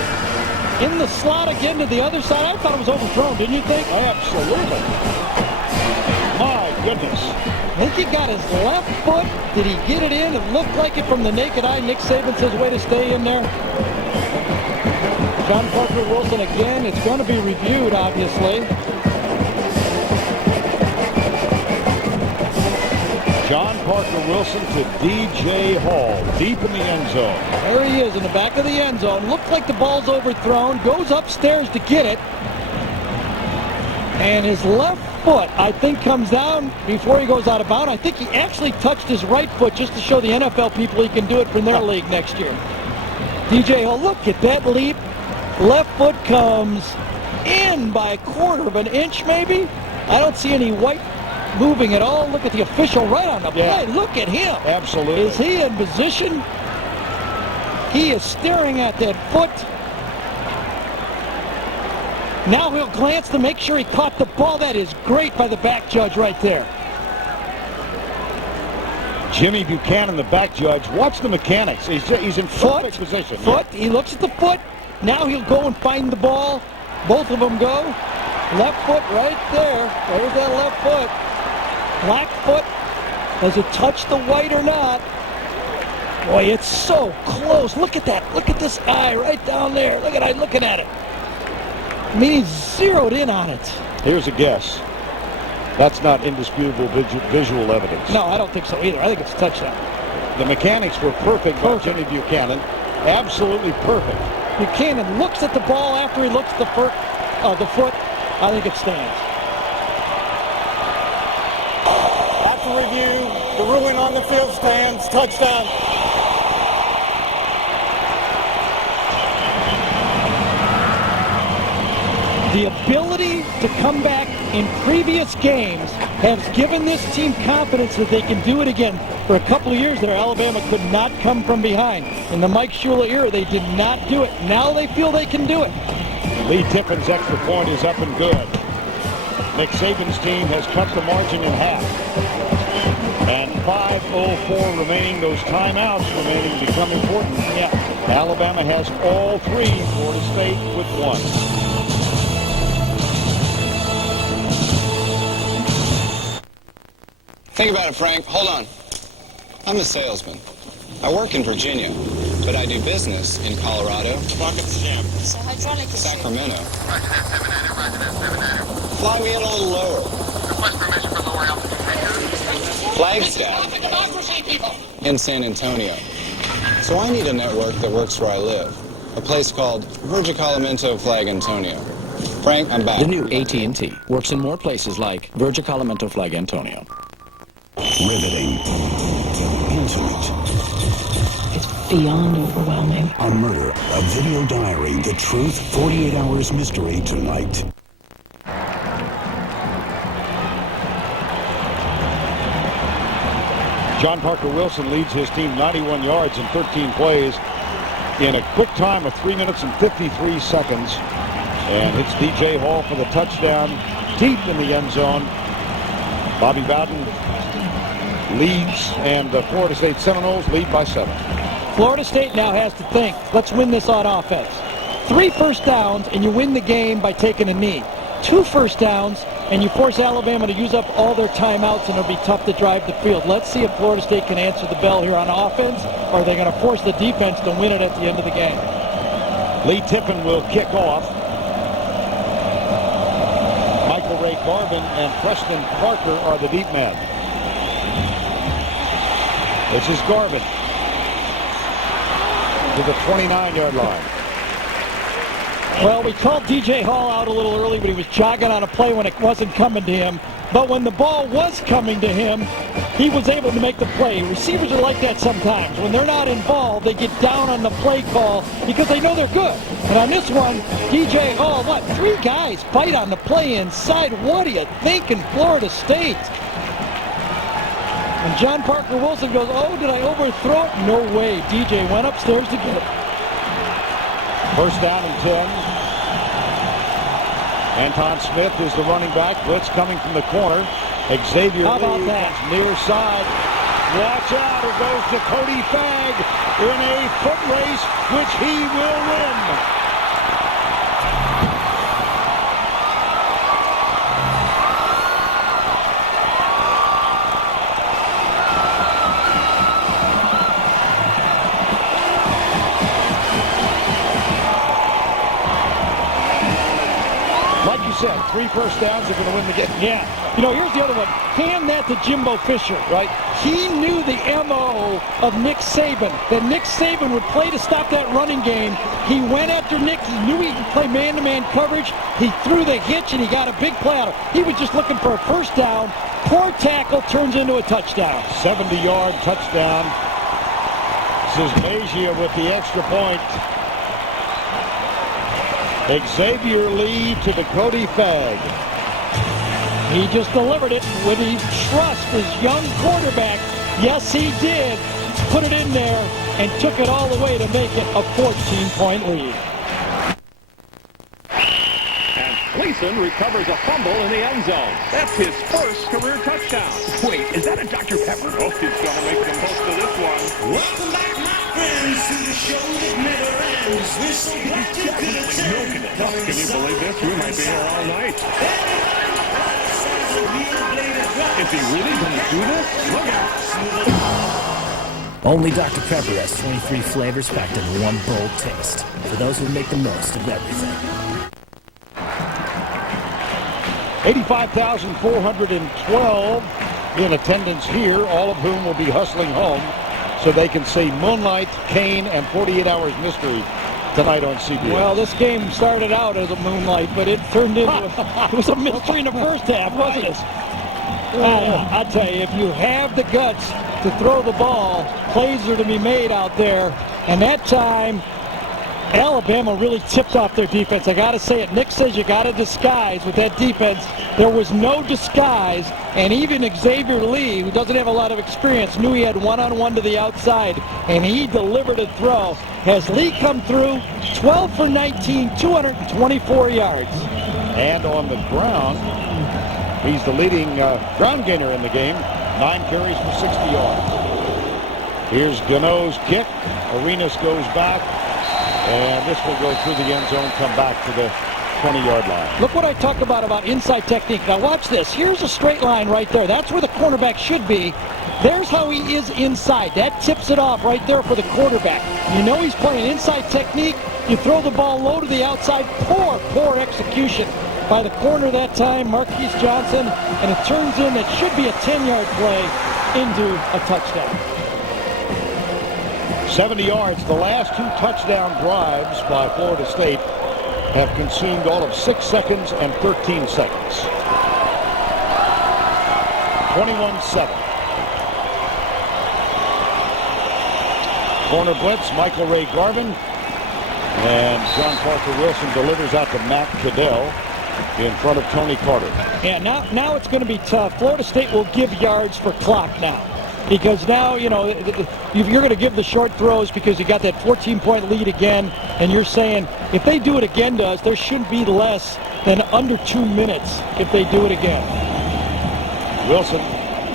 In the slot again to the other side. I thought it was overthrown, didn't you think? Absolutely. My goodness. I think he got his left foot. Did he get it in? It looked like it from the naked eye. Nick Saban says, way to stay in there. John Parker Wilson again. It's going to be reviewed, obviously. John Parker Wilson to DJ Hall, deep in the end zone. There he is in the back of the end zone. Looks like the ball's overthrown. Goes upstairs to get it. And his left foot, I think, comes down before he goes out of bounds. I think he actually touched his right foot just to show the NFL people he can do it from their league next year. DJ Hall, look at that leap. Left foot comes in by 1/4 of an inch, maybe. I don't see any white moving at all. Look at the official right on the play. Look at him. Absolutely. Is he in position? He is staring at that foot. Now he'll glance to make sure he caught the ball. That is great by the back judge right there. Jimmy Buchanan, the back judge. Watch the mechanics. He's in perfect position. Foot. He looks at the foot. Now he'll go and find the ball. Both of them go. Left foot right there. There's that left foot. Black foot. Does it touch the white or not? Boy, it's so close. Look at that. Look at this eye right down there. Look at it. Looking at it. I mean, he's zeroed in on it. Here's a guess. That's not indisputable visual evidence. No, I don't think so either. I think it's a touchdown. The mechanics were perfect by Jimmy Buchanan. Absolutely perfect. Buchanan looks at the ball after he looks at the foot. I think it stands. After review, the ruling on the field stands. Touchdown. The ability to come back in previous games has given this team confidence that they can do it again. For a couple of years there, Alabama could not come from behind. In the Mike Shula era, they did not do it. Now they feel they can do it. Lee Tippen's extra point is up and good. Nick Saban's team has cut the margin in half. And 5:04 remaining. Those timeouts remaining become important. Yeah. Alabama has all three. Florida State with one. Think about it, Frank. Hold on. I'm a salesman. I work in Virginia, but I do business in Colorado, Sacramento. Fly me in a little lower. Flagstaff. In San Antonio. So I need a network that works where I live. A place called Virgicalamento Flag Antonio. Frank, I'm back. The new AT&T works in more places like Virgicalamento Flag Antonio. Riveting. Intimate. It's beyond overwhelming. A murder, a video diary, the truth, 48 hours mystery tonight. John Parker Wilson leads his team 91 yards in 13 plays in a quick time of 3 minutes and 53 seconds. And it's DJ Hall for the touchdown deep in the end zone. Bobby Bowden leads, and the Florida State Seminoles lead by 7. Florida State now has to think, let's win this on offense. 3 first downs, and you win the game by taking a knee. 2 first downs, and you force Alabama to use up all their timeouts, and it'll be tough to drive the field. Let's see if Florida State can answer the bell here on offense, or are they going to force the defense to win it at the end of the game? Lee Tippen will kick off. Michael Ray Garvin and Preston Parker are the deep men. This is Garvin to the 29-yard line. Well, we called DJ Hall out a little early, but he was jogging on a play when it wasn't coming to him. But when the ball was coming to him, he was able to make the play. Receivers are like that sometimes. When they're not involved, they get down on the play call because they know they're good. And on this one, DJ Hall, 3 guys fight on the play inside. What do you think in Florida State? And John Parker Wilson goes, oh, did I overthrow it? No way. DJ went upstairs to get it. First down and 10. Anton Smith is the running back. Blitz coming from the corner. Xavier Lee near side. Watch out. It goes to Cody Fagg in a foot race, which he will win. Like you said, 3 first downs are going to win the game. Yeah. You know, here's the other one. Hand that to Jimbo Fisher. Right. He knew the M.O. of Nick Saban, that Nick Saban would play to stop that running game. He went after Nick. He knew he could play man-to-man coverage. He threw the hitch, and he got a big play out of it. He was just looking for a first down. Poor tackle turns into a touchdown. 70-yard touchdown. This is Magia with the extra point. Xavier Lee to the Cody Fagg. He just delivered it with his trust, his young quarterback. Yes, he did. Put it in there and took it all the way to make it a 14-point lead. And Gleason recovers a fumble in the end zone. That's his first career touchdown. Wait, is that a Dr. Pepper? Oh, he's going to make the most of this one. Welcome back, my friends, to the show that never ends. We're so glad you could attend. Can you believe this? We might be here all night. Is he really going to do this? Look out. Only Dr. Pepper has 23 flavors packed in one bold taste. For those who make the most of everything. 85,412 in attendance here, all of whom will be hustling home so they can see Moonlight, Kane, and 48 Hours Mystery tonight on CBS. Well, this game started out as a Moonlight, but it turned into it was a mystery in the first half, wasn't it? I'll tell you, if you have the guts to throw the ball, plays are to be made out there. And that time, Alabama really tipped off their defense. I got to say it. Nick says you got to disguise with that defense. There was no disguise, and even Xavier Lee, who doesn't have a lot of experience, knew he had one-on-one to the outside, and he delivered a throw. Has Lee come through? 12 for 19, 224 yards. And on the ground, he's the leading ground gainer in the game. 9 carries for 60 yards. Here's Gano's kick. Arenas goes back. And this will go through the end zone, come back to the 20-yard line. Look what I talk about inside technique. Now watch this. Here's a straight line right there. That's where the cornerback should be. There's how he is inside. That tips it off right there for the quarterback. You know he's playing inside technique. You throw the ball low to the outside. Poor execution by the corner that time, Marquise Johnson. And it turns in, it should be a 10-yard play into a touchdown. 70 yards. The last 2 touchdown drives by Florida State have consumed all of 6 seconds and 13 seconds. 21-7. Corner blitz, Michael Ray Garvin. And John Parker Wilson delivers out to Matt Caddell in front of Tony Carter. Yeah, now it's going to be tough. Florida State will give yards for clock now. Because now, you know, you're going to give the short throws because you got that 14-point lead again, and you're saying if they do it again to us, there shouldn't be less than under 2 minutes if they do it again. Wilson,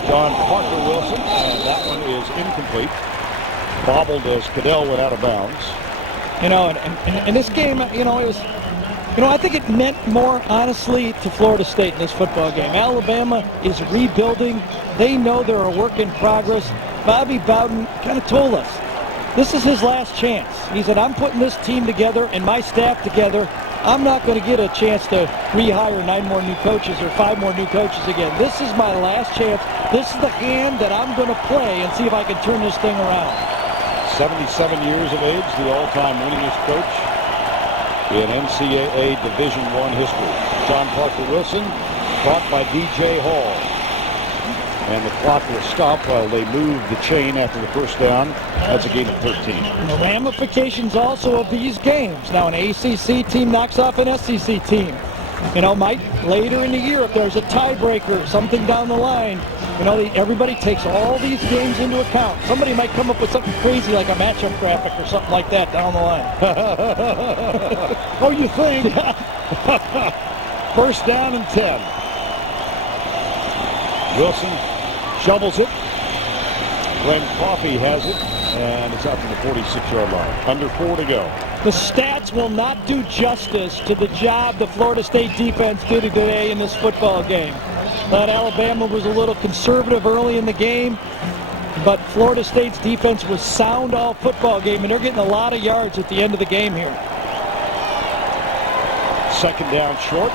John Parker Wilson, and that one is incomplete. Bobbled as Caddell went out of bounds. You know, and this game, you know, it was... You know, I think it meant more, honestly, to Florida State in this football game. Alabama is rebuilding. They know they're a work in progress. Bobby Bowden kind of told us, this is his last chance. He said, I'm putting this team together and my staff together. I'm not going to get a chance to rehire 9 more new coaches or 5 more new coaches again. This is my last chance. This is the hand that I'm going to play and see if I can turn this thing around. 77 years of age, the all-time winningest coach in NCAA Division I history. John Parker Wilson, caught by DJ Hall. And the clock will stop while they move the chain after the first down. That's a gain of 13. And the ramifications also of these games. Now an ACC team knocks off an SEC team. You know, Mike, later in the year, if there's a tiebreaker, something down the line, you know, everybody takes all these games into account. Somebody might come up with something crazy like a matchup graphic or something like that down the line. Oh, you think? First down and 10. Wilson shovels it. Glenn Coffey has it, and it's out to the 46-yard line. Under 4 to go. The stats will not do justice to the job the Florida State defense did today in this football game. That Alabama was a little conservative early in the game, but Florida State's defense was sound all football game, and they're getting a lot of yards at the end of the game here. Second down short.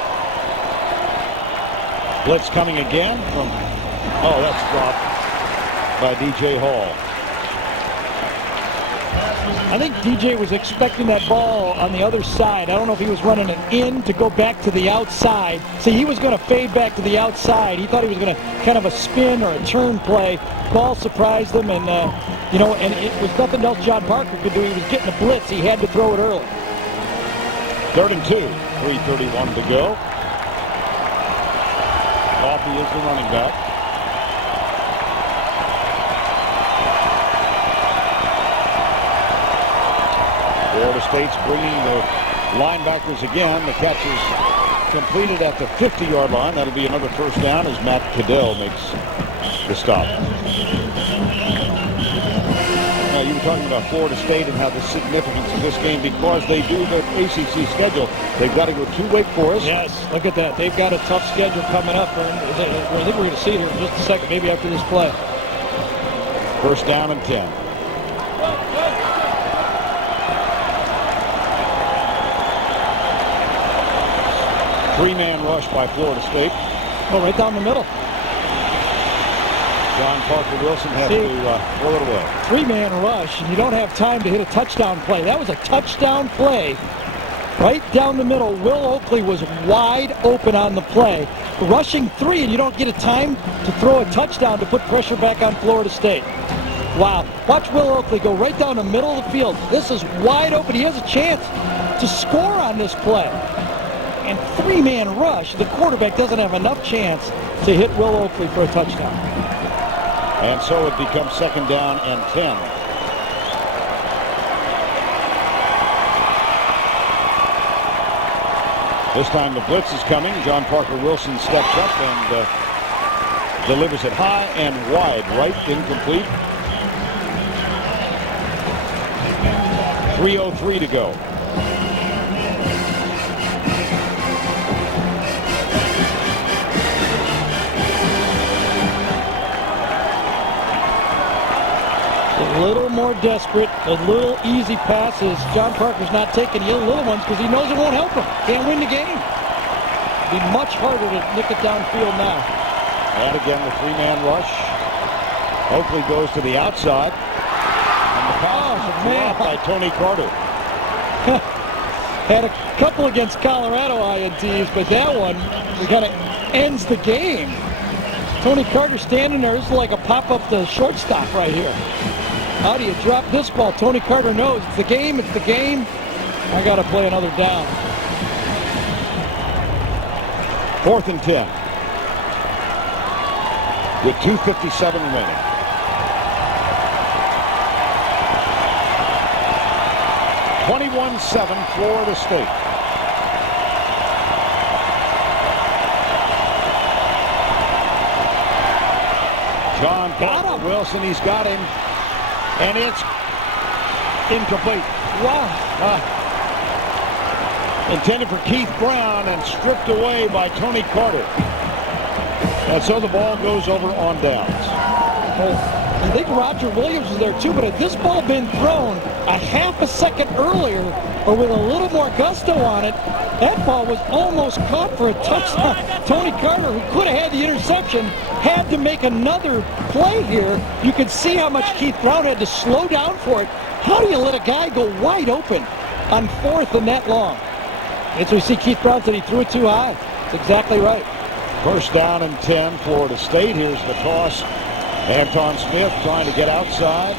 Blitz coming again from, oh, that's dropped by DJ Hall. I think DJ was expecting that ball on the other side. I don't know if he was running it in to go back to the outside. See, he was going to fade back to the outside. He thought he was going to kind of a spin or a turn play. Ball surprised him, and, you know, and it was nothing else John Parker could do. He was getting a blitz. He had to throw it early. 3rd and 2, 3:31 to go. Coffey is the running back. Florida State's bringing the linebackers again. The catch is completed at the 50-yard line. That'll be another first down as Matt Caddell makes the stop. Now, you were talking about Florida State and how the significance of this game, because they do the ACC schedule, they've got to go to Wake Forest. Yes, look at that. They've got a tough schedule coming up. I think we're going to see it here in just a second, maybe after this play. First down and 10. Three-man rush by Florida State. Oh, right down the middle. John Parker Wilson had to throw it away. Three-man rush, and you don't have time to hit a touchdown play. That was a touchdown play. Right down the middle, Will Oakley was wide open on the play. Rushing three, and you don't get a time to throw a touchdown to put pressure back on Florida State. Wow. Watch Will Oakley go right down the middle of the field. This is wide open. He has a chance to score on this play. And three-man rush, the quarterback doesn't have enough chance to hit Will Oakley for a touchdown. And so it becomes 2nd down and 10. This time the blitz is coming. John Parker Wilson steps up and delivers it high and wide, right, incomplete. 3:03 to go. A little more desperate, a little easy passes. John Parker's not taking the little ones because he knows it won't help him. Can't win the game. Be much harder to nick it downfield now. And again, the three-man rush. Oakley goes to the outside. And the pass is dropped by Tony Carter. Had a couple against Colorado INTs, but that one kind of ends the game. Tony Carter standing there. This is like a pop-up to shortstop right here. How do you drop this ball? Tony Carter knows it's the game. It's the game. I got to play another down. 4th and 10. With 2:57 remaining. (21-7) Florida State. John Parker Wilson, he's got him. And it's incomplete. Wow. Intended for Keith Brown and stripped away by Tony Carter. And so the ball goes over on downs. I think Roger Williams was there too, but had this ball been thrown a half a second earlier or with a little more gusto on it, that ball was almost caught for a touchdown. Tony Carter, who could have had the interception, had to make another play here. You could see how much Keith Brown had to slow down for it. How do you let a guy go wide open on 4th and that long? As we see Keith Brown said he threw it too high. That's exactly right. 1st down and 10, Florida State. Here's the toss. Anton Smith trying to get outside.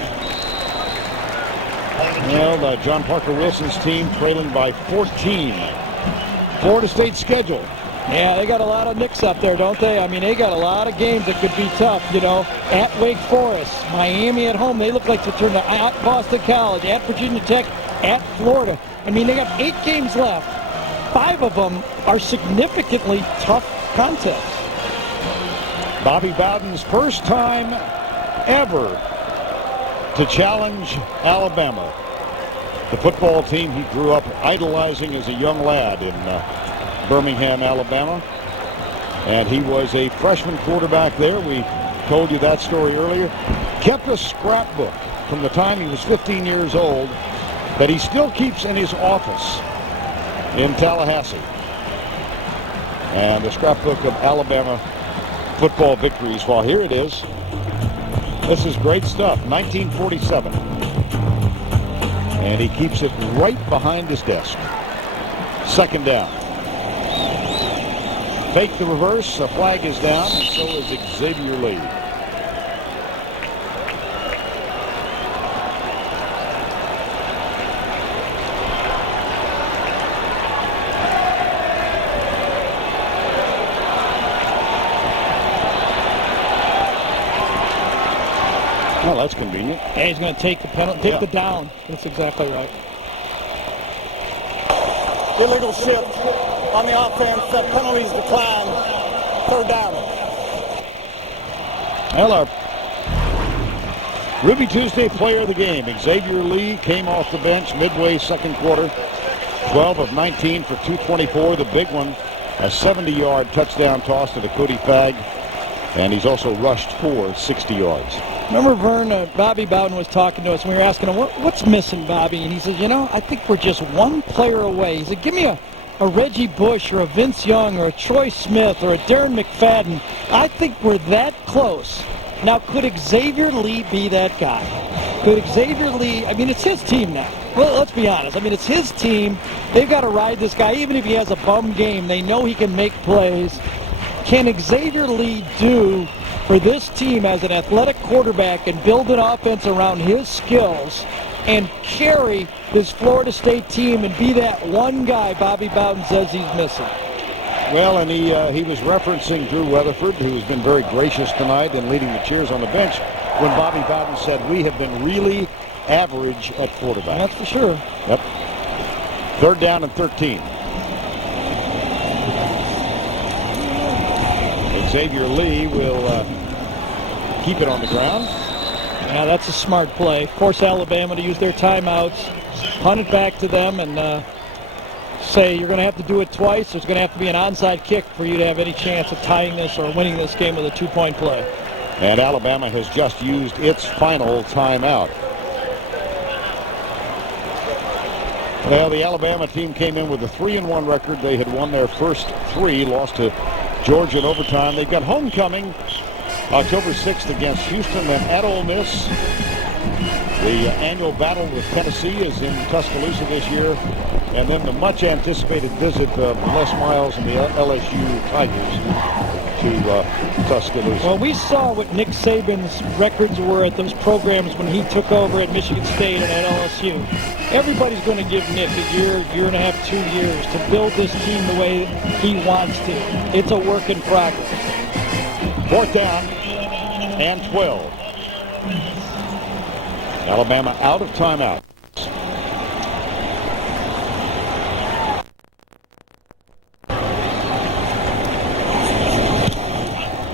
Well, John Parker Wilson's team trailing by 14. Florida State schedule. Yeah, they got a lot of nicks up there, don't they? I mean, they got a lot of games that could be tough, you know. At Wake Forest, Miami at home. They look like to turn to at Boston College, at Virginia Tech, at Florida. I mean, they got 8 games left. 5 of them are significantly tough contests. Bobby Bowden's first time ever to challenge Alabama. The football team he grew up idolizing as a young lad in Birmingham, Alabama. And he was a freshman quarterback there. We told you that story earlier. Kept a scrapbook from the time he was 15 years old that he still keeps in his office in Tallahassee. And the scrapbook of Alabama football victories. Well, here it is. This is great stuff. 1947. And he keeps it right behind his desk. 2nd down. Fake the reverse. The flag is down, and so is Xavier Lee. Well, that's convenient. And he's going to take the penalty, take the down. That's exactly right. Illegal shift on the offense. That penalties decline. 3rd down. Well, our Ruby Tuesday player of the game, Xavier Lee, came off the bench midway 2nd quarter. 12 of 19 for 224. The big one, a 70-yard touchdown toss to Cody Fagg. And he's also rushed for 60 yards. Remember, Vern, Bobby Bowden was talking to us, and we were asking him, what's missing, Bobby? And he said, you know, I think we're just one player away. He said, give me a Reggie Bush or a Vince Young or a Troy Smith or a Darren McFadden. I think we're that close. Now, could Xavier Lee be that guy? Could Xavier Lee, I mean, it's his team now. Well, let's be honest. I mean, it's his team. They've got to ride this guy. Even if he has a bum game, they know he can make plays. Can Xavier Lee do for this team as an athletic quarterback and build an offense around his skills and carry this Florida State team and be that one guy Bobby Bowden says he's missing? Well, and he was referencing Drew Weatherford, who's been very gracious tonight in leading the cheers on the bench, when Bobby Bowden said, we have been really average at quarterback. That's for sure. Yep. 3rd down and 13. Xavier Lee will keep it on the ground. Yeah, that's a smart play. Of course, Alabama to use their timeouts, punt it back to them, and say you're going to have to do it twice. There's going to have to be an onside kick for you to have any chance of tying this or winning this game with a 2-point play. And Alabama has just used its final timeout. Well, the Alabama team came in with a 3-1 record. They had won their first 3, lost to Georgia in overtime. They've got homecoming October 6th against Houston, then at Ole Miss. The annual battle with Tennessee is in Tuscaloosa this year. And then the much-anticipated visit of Les Miles and the LSU Tigers to Tuscaloosa. Well, we saw what Nick Saban's records were at those programs when he took over at Michigan State and at LSU. Everybody's going to give Nick a year and a half, 2 years to build this team the way he wants to. It's a work in progress. 4th down and 12. Alabama out of timeout.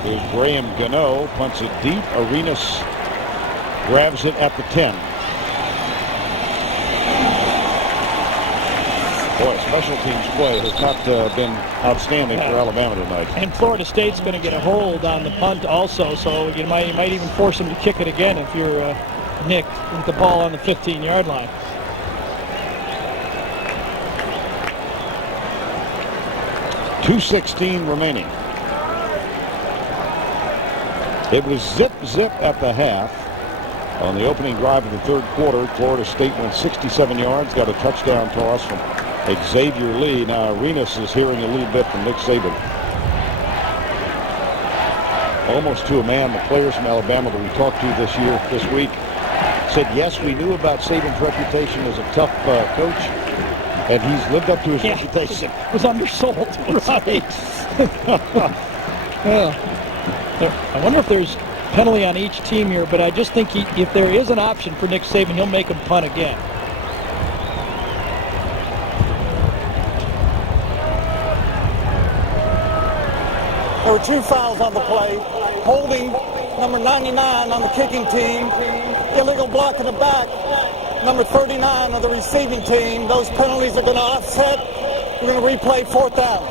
Here's Graham Gano, punts it deep. Arenas grabs it at the 10. Boy, special teams play has not been outstanding for Alabama tonight. And Florida State's going to get a hold on the punt also, so you might even force them to kick it again if you're Nick with the ball on the 15-yard line. .216 remaining. It was zip at the half. On the opening drive of the 3rd quarter, Florida State went 67 yards, got a touchdown toss from Xavier Lee. Now Arenas is hearing a little bit from Nick Saban. Almost to a man, the players from Alabama that we talked to this week, said, yes, we knew about Saban's reputation as a tough coach, and he's lived up to his reputation. Was undersold. Right. I wonder if there's penalty on each team here, but I just think if there is an option for Nick Saban, he'll make him punt again. There were 2 fouls on the play. Holding number 99 on the kicking team. Illegal block in the back. Number 39 on the receiving team. Those penalties are going to offset. We're going to replay 4th down.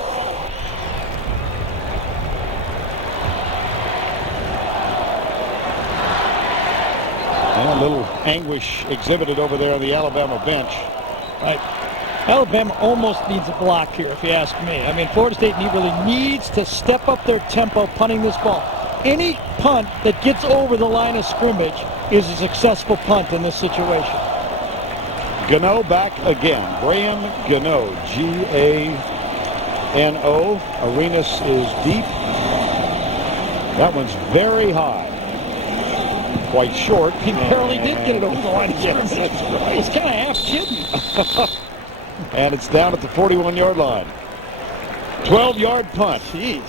And a little anguish exhibited over there on the Alabama bench. Right. Alabama almost needs a block here, if you ask me. I mean, Florida State really needs to step up their tempo punting this ball. Any punt that gets over the line of scrimmage is a successful punt in this situation. Gano back again. Graham Gano, G-A-N-O. Arenas is deep. That one's very high. Quite short. He barely did get it over the line of scrimmage. That's right. He's kind of half kidding. And it's down at the 41-yard line. 12-yard punt. Jeez.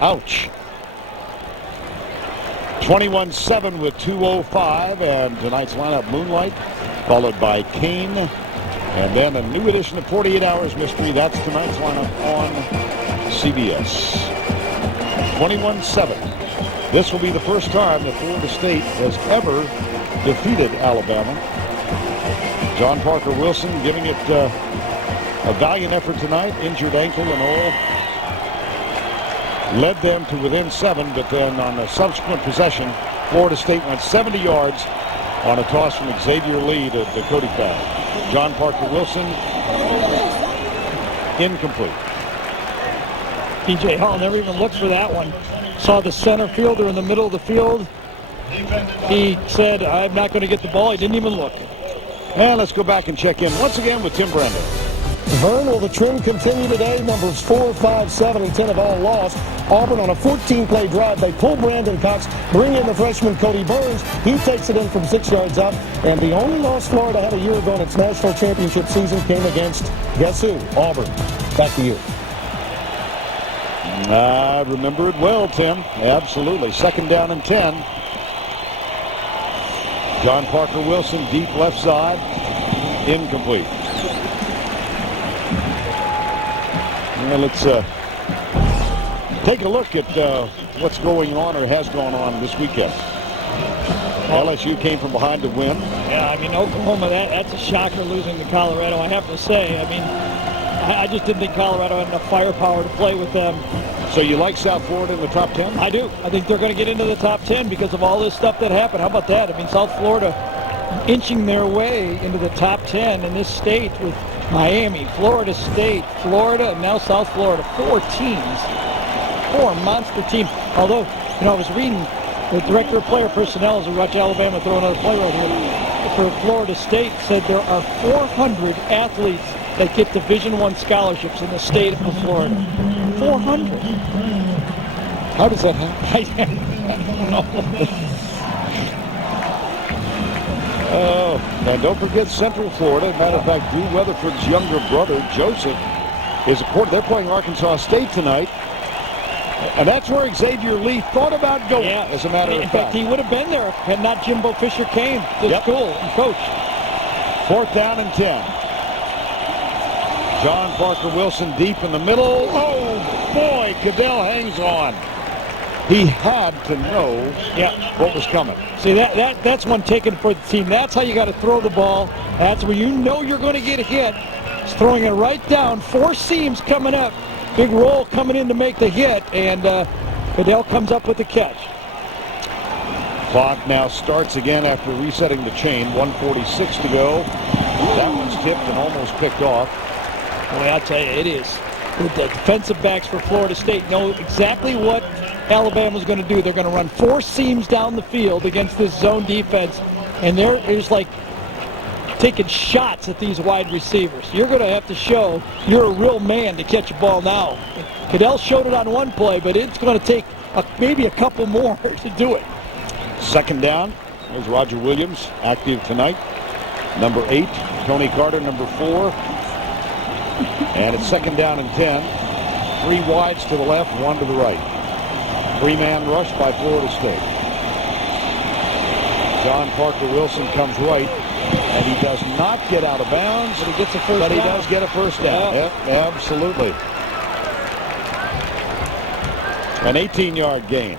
Ouch. 21-7 with 2:05, and tonight's lineup: Moonlight, followed by Kane, and then a new edition of 48 Hours Mystery. That's tonight's lineup on CBS. 21-7. This will be the first time that Florida State has ever defeated Alabama. John Parker Wilson giving it a valiant effort tonight, injured ankle and all. Led them to within 7, but then on a subsequent possession, Florida State went 70 yards on a toss from Xavier Lee to Cody Fowler. John Parker Wilson incomplete. P.J. Hall never even looked for that one. Saw the center fielder in the middle of the field. He said, I'm not going to get the ball. He didn't even look. And let's go back and check in once again with Tim Brando. Vern, will the trim continue today? Numbers 4, 5, 7, and 10 have all lost. Auburn on a 14-play drive. They pull Brandon Cox, bring in the freshman Cody Burns. He takes it in from 6 yards out. And the only loss Florida had a year ago in its national championship season came against, guess who? Auburn. Back to you. I remember it well, Tim. Absolutely. 2nd down and 10. John Parker Wilson, deep left side. Incomplete. Well, let's take a look at what's going on or has gone on this weekend. LSU came from behind to win. Yeah, I mean, Oklahoma, that's a shocker losing to Colorado, I have to say. I mean, I just didn't think Colorado had enough firepower to play with them. So you like South Florida in the top 10? I do. I think they're going to get into the top 10 because of all this stuff that happened. How about that? I mean, South Florida inching their way into the top 10 in this state with Miami, Florida State, Florida, and now South Florida. 4 teams. 4 monster teams. Although, you know, I was reading the director of player personnel as we watch Alabama throw another play right here for Florida State said there are 400 athletes that get Division I scholarships in the state of Florida. 400. How does that happen? I don't know. Oh, and don't forget Central Florida. Matter of fact, Drew Weatherford's younger brother, Joseph, is a quarterback. They're playing Arkansas State tonight. And that's where Xavier Lee thought about going, as a matter of fact. In fact, he would have been there had not Jimbo Fisher came to school and coached. 4th down and 10. John Parker Wilson deep in the middle. Oh, boy, Cadell hangs on. He had to know what was coming. See, that's one taken for the team. That's how you got to throw the ball. That's where you know you're going to get hit. It's throwing it right down. 4 seams coming up. Big roll coming in to make the hit, and Cadell comes up with the catch. Clock now starts again after resetting the chain. 1:46 to go. That one's tipped and almost picked off. Boy, I'll tell you, it is. The defensive backs for Florida State know exactly what Alabama's going to do. They're going to run 4 seams down the field against this zone defense, and they're just like taking shots at these wide receivers. You're going to have to show you're a real man to catch a ball now. Cadell showed it on one play, but it's going to take maybe a couple more to do it. 2nd down. There's Roger Williams, active tonight. Number 8, Tony Carter, number 4. And it's 2nd down and 10. 3 wides to the left, 1 to the right. 3-man rush by Florida State. John Parker Wilson comes right, and he does not get out of bounds. But he gets a first down. But he does get a first down. Yeah. Yep, absolutely. An 18-yard gain.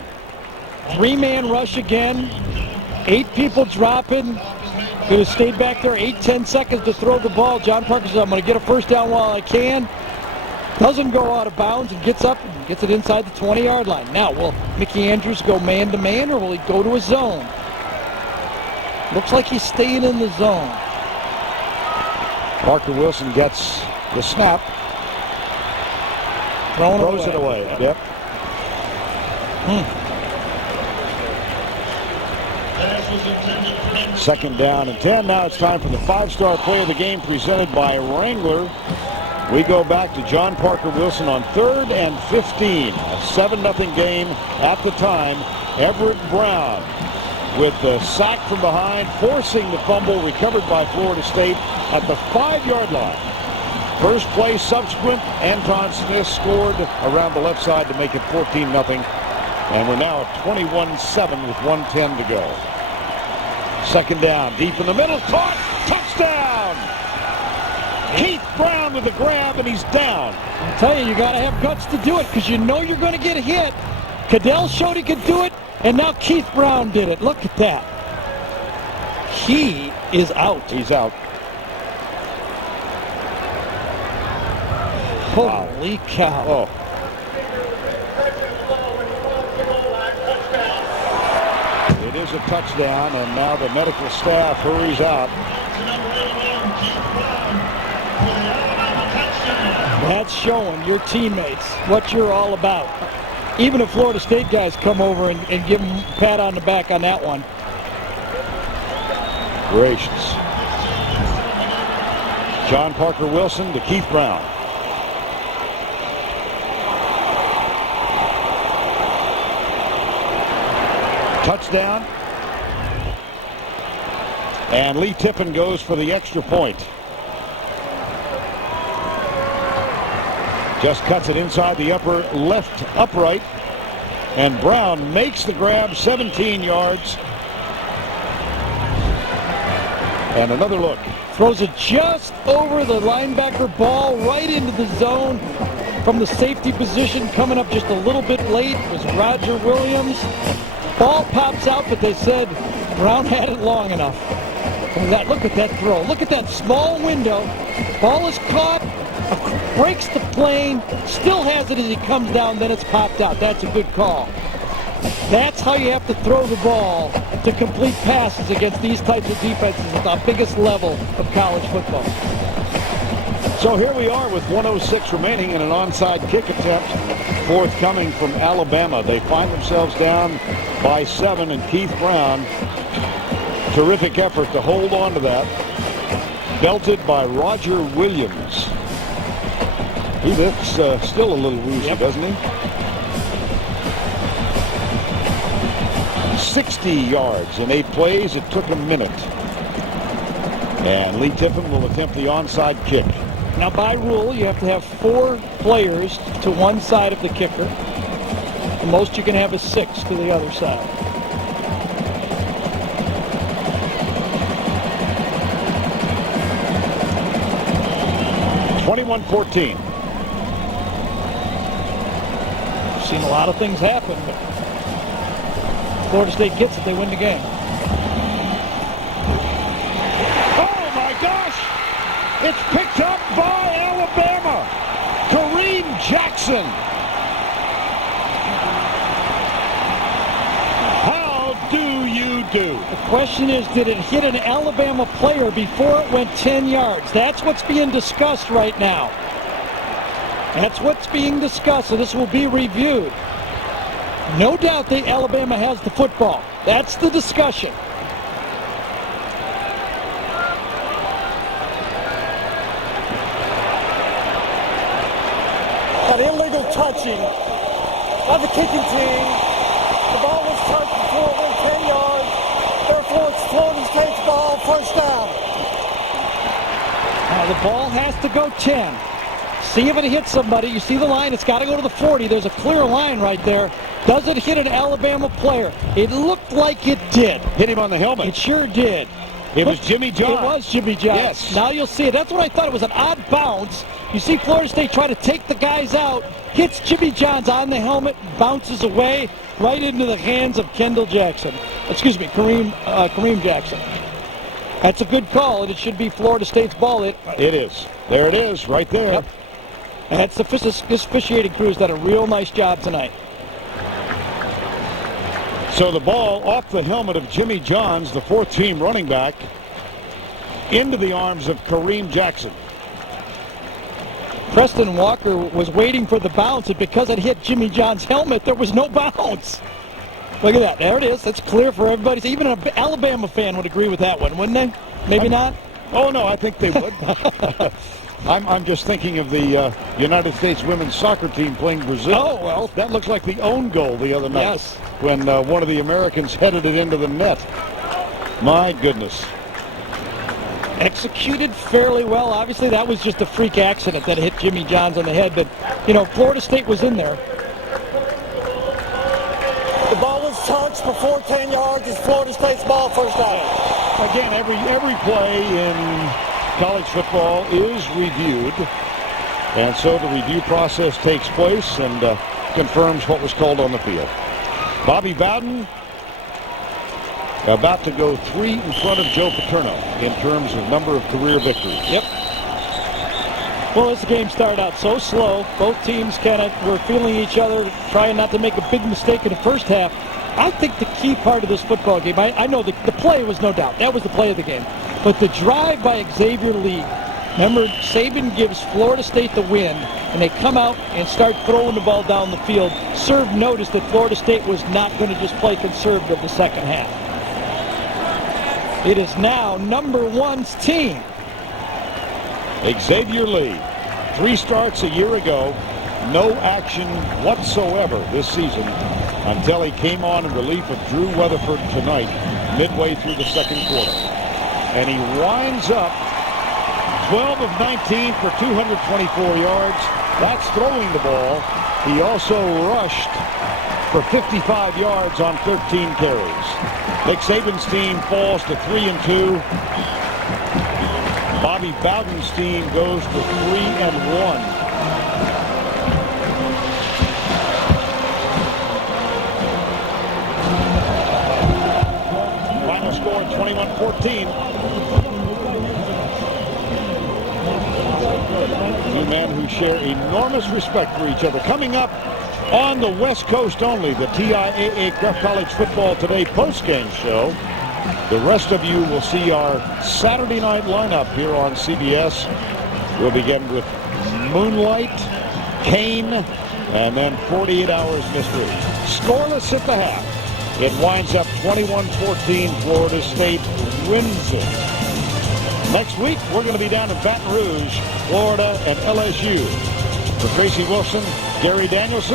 3-man rush again. 8 people dropping. Could have stayed back there 8-10 seconds to throw the ball. John Parker says, I'm going to get a first down while I can. Doesn't go out of bounds and gets up and gets it inside the 20-yard line. Now, will Mickey Andrews go man-to-man or will he go to a zone? Looks like he's staying in the zone. Parker Wilson gets the snap. Throws it away. Yep. 2nd down and 10. Now it's time for the 5-star play of the game presented by Wrangler. We go back to John Parker Wilson on 3rd and 15. A 7-0 game at the time. Everett Brown with the sack from behind, forcing the fumble recovered by Florida State at the 5-yard line. First play subsequent, Anton Smith scored around the left side to make it 14-0. And we're now at 21-7 with 1:10 to go. 2nd down, deep in the middle, caught, touchdown! Keith Brown with a grab, and he's down. I tell you, you got to have guts to do it because you know you're going to get hit. Cadell showed he could do it, and now Keith Brown did it. Look at that. He is out. He's out. Holy cow. Oh. It is a touchdown, and now the medical staff hurries out. That's showing your teammates what you're all about. Even if Florida State guys come over and give them a pat on the back on that one. Gracious. John Parker Wilson to Keith Brown. Touchdown. And Lee Tiffin goes for the extra point. Just cuts it inside the upper left upright. And Brown makes the grab, 17 yards. And another look. Throws it just over the linebacker, ball right into the zone from the safety position. Coming up just a little bit late was Roger Williams. Ball pops out, but they said Brown had it long enough. And look at that throw. Look at that small window. Ball is caught, breaks the plane, still has it as he comes down, then it's popped out. That's a good call. That's how you have to throw the ball to complete passes against these types of defenses at the biggest level of college football. So here we are with 1:06 remaining in an onside kick attempt forthcoming from Alabama. They find themselves down by 7, and Keith Brown, terrific effort to hold on to that. Belted by Roger Williams. He looks still a little woozy, doesn't he? 60 yards in 8 plays. It took a minute. And Lee Tiffin will attempt the onside kick. Now, by rule, you have to have 4 players to one side of the kicker. The most you can have is 6 to the other side. (21-14). We've seen a lot of things happen, but Florida State gets it, they win the game. Oh my gosh! It's picked up by Alabama. Kareem Jackson. How do you do? The question is, did it hit an Alabama player before it went 10 yards? That's what's being discussed right now. That's what's being discussed, so this will be reviewed. No doubt that Alabama has the football. That's the discussion. An illegal touching of the kicking team. The ball was touched before it went 10 yards. Therefore, it's Florida State's ball, first down. Now the ball has to go 10. See if it hits somebody. You see the line. It's got to go to the 40. There's a clear line right there. Does it hit an Alabama player? It looked like it did. Hit him on the helmet. It sure did. It was Jimmy Johns. It was Jimmy Johns. Yes. Now you'll see it. That's what I thought. It was an odd bounce. You see Florida State try to take the guys out. Hits Jimmy Johns on the helmet. Bounces away right into the hands of Kendall Jackson. Excuse me, Kareem Jackson. That's a good call, and it should be Florida State's ball. It is. There it is, right there. Yep. And that's this officiating crew's done a real nice job tonight. So the ball off the helmet of Jimmy Johns, the 4th-team running back, into the arms of Kareem Jackson. Preston Walker was waiting for the bounce, and because it hit Jimmy Johns' helmet, there was no bounce. Look at that. There it is. It's clear for everybody. Even an Alabama fan would agree with that one, wouldn't they? Maybe not? Oh, no, I think they would. I'm just thinking of the United States women's soccer team playing Brazil. Oh, well. That looked like the own goal the other night. Yes. When one of the Americans headed it into the net. My goodness. Executed fairly well. Obviously, that was just a freak accident that hit Jimmy Johns on the head. But, you know, Florida State was in there. The ball was touched before 10 yards. It's Florida State's ball, first down. Again, every play in college football is reviewed, and so the review process takes place and confirms what was called on the field. Bobby Bowden about to go 3 in front of Joe Paterno in terms of number of career victories. Yep. Well, this game started out so slow. Both teams kind of were feeling each other, trying not to make a big mistake in the first half. I think the key part of this football game, I know the play was no doubt. That was the play of the game. But the drive by Xavier Lee Remember, Saban gives Florida State the win, and they come out and start throwing the ball down the field. Served notice that Florida State was not going to just play conservative the second half. It is now number 1's team. Xavier Lee, 3 starts a year ago, no action whatsoever this season until he came on in relief of Drew Weatherford tonight, midway through the second quarter. And he winds up 12 of 19 for 224 yards. That's throwing the ball. He also rushed for 55 yards on 13 carries. Nick Saban's team falls to 3-2. Bobby Bowden's team goes to 3-1. Final score 21-14. Two men who share enormous respect for each other. Coming up on the West Coast only, the TIAA Craft College Football Today postgame show. The rest of you will see our Saturday night lineup here on CBS. We'll begin with Moonlight, Kane, and then 48 Hours Mystery. Scoreless at the half. It winds up 21-14. Florida State wins it. Next week, we're going to be down in Baton Rouge, Florida, and LSU. For Tracy Wilson, Gary Danielson.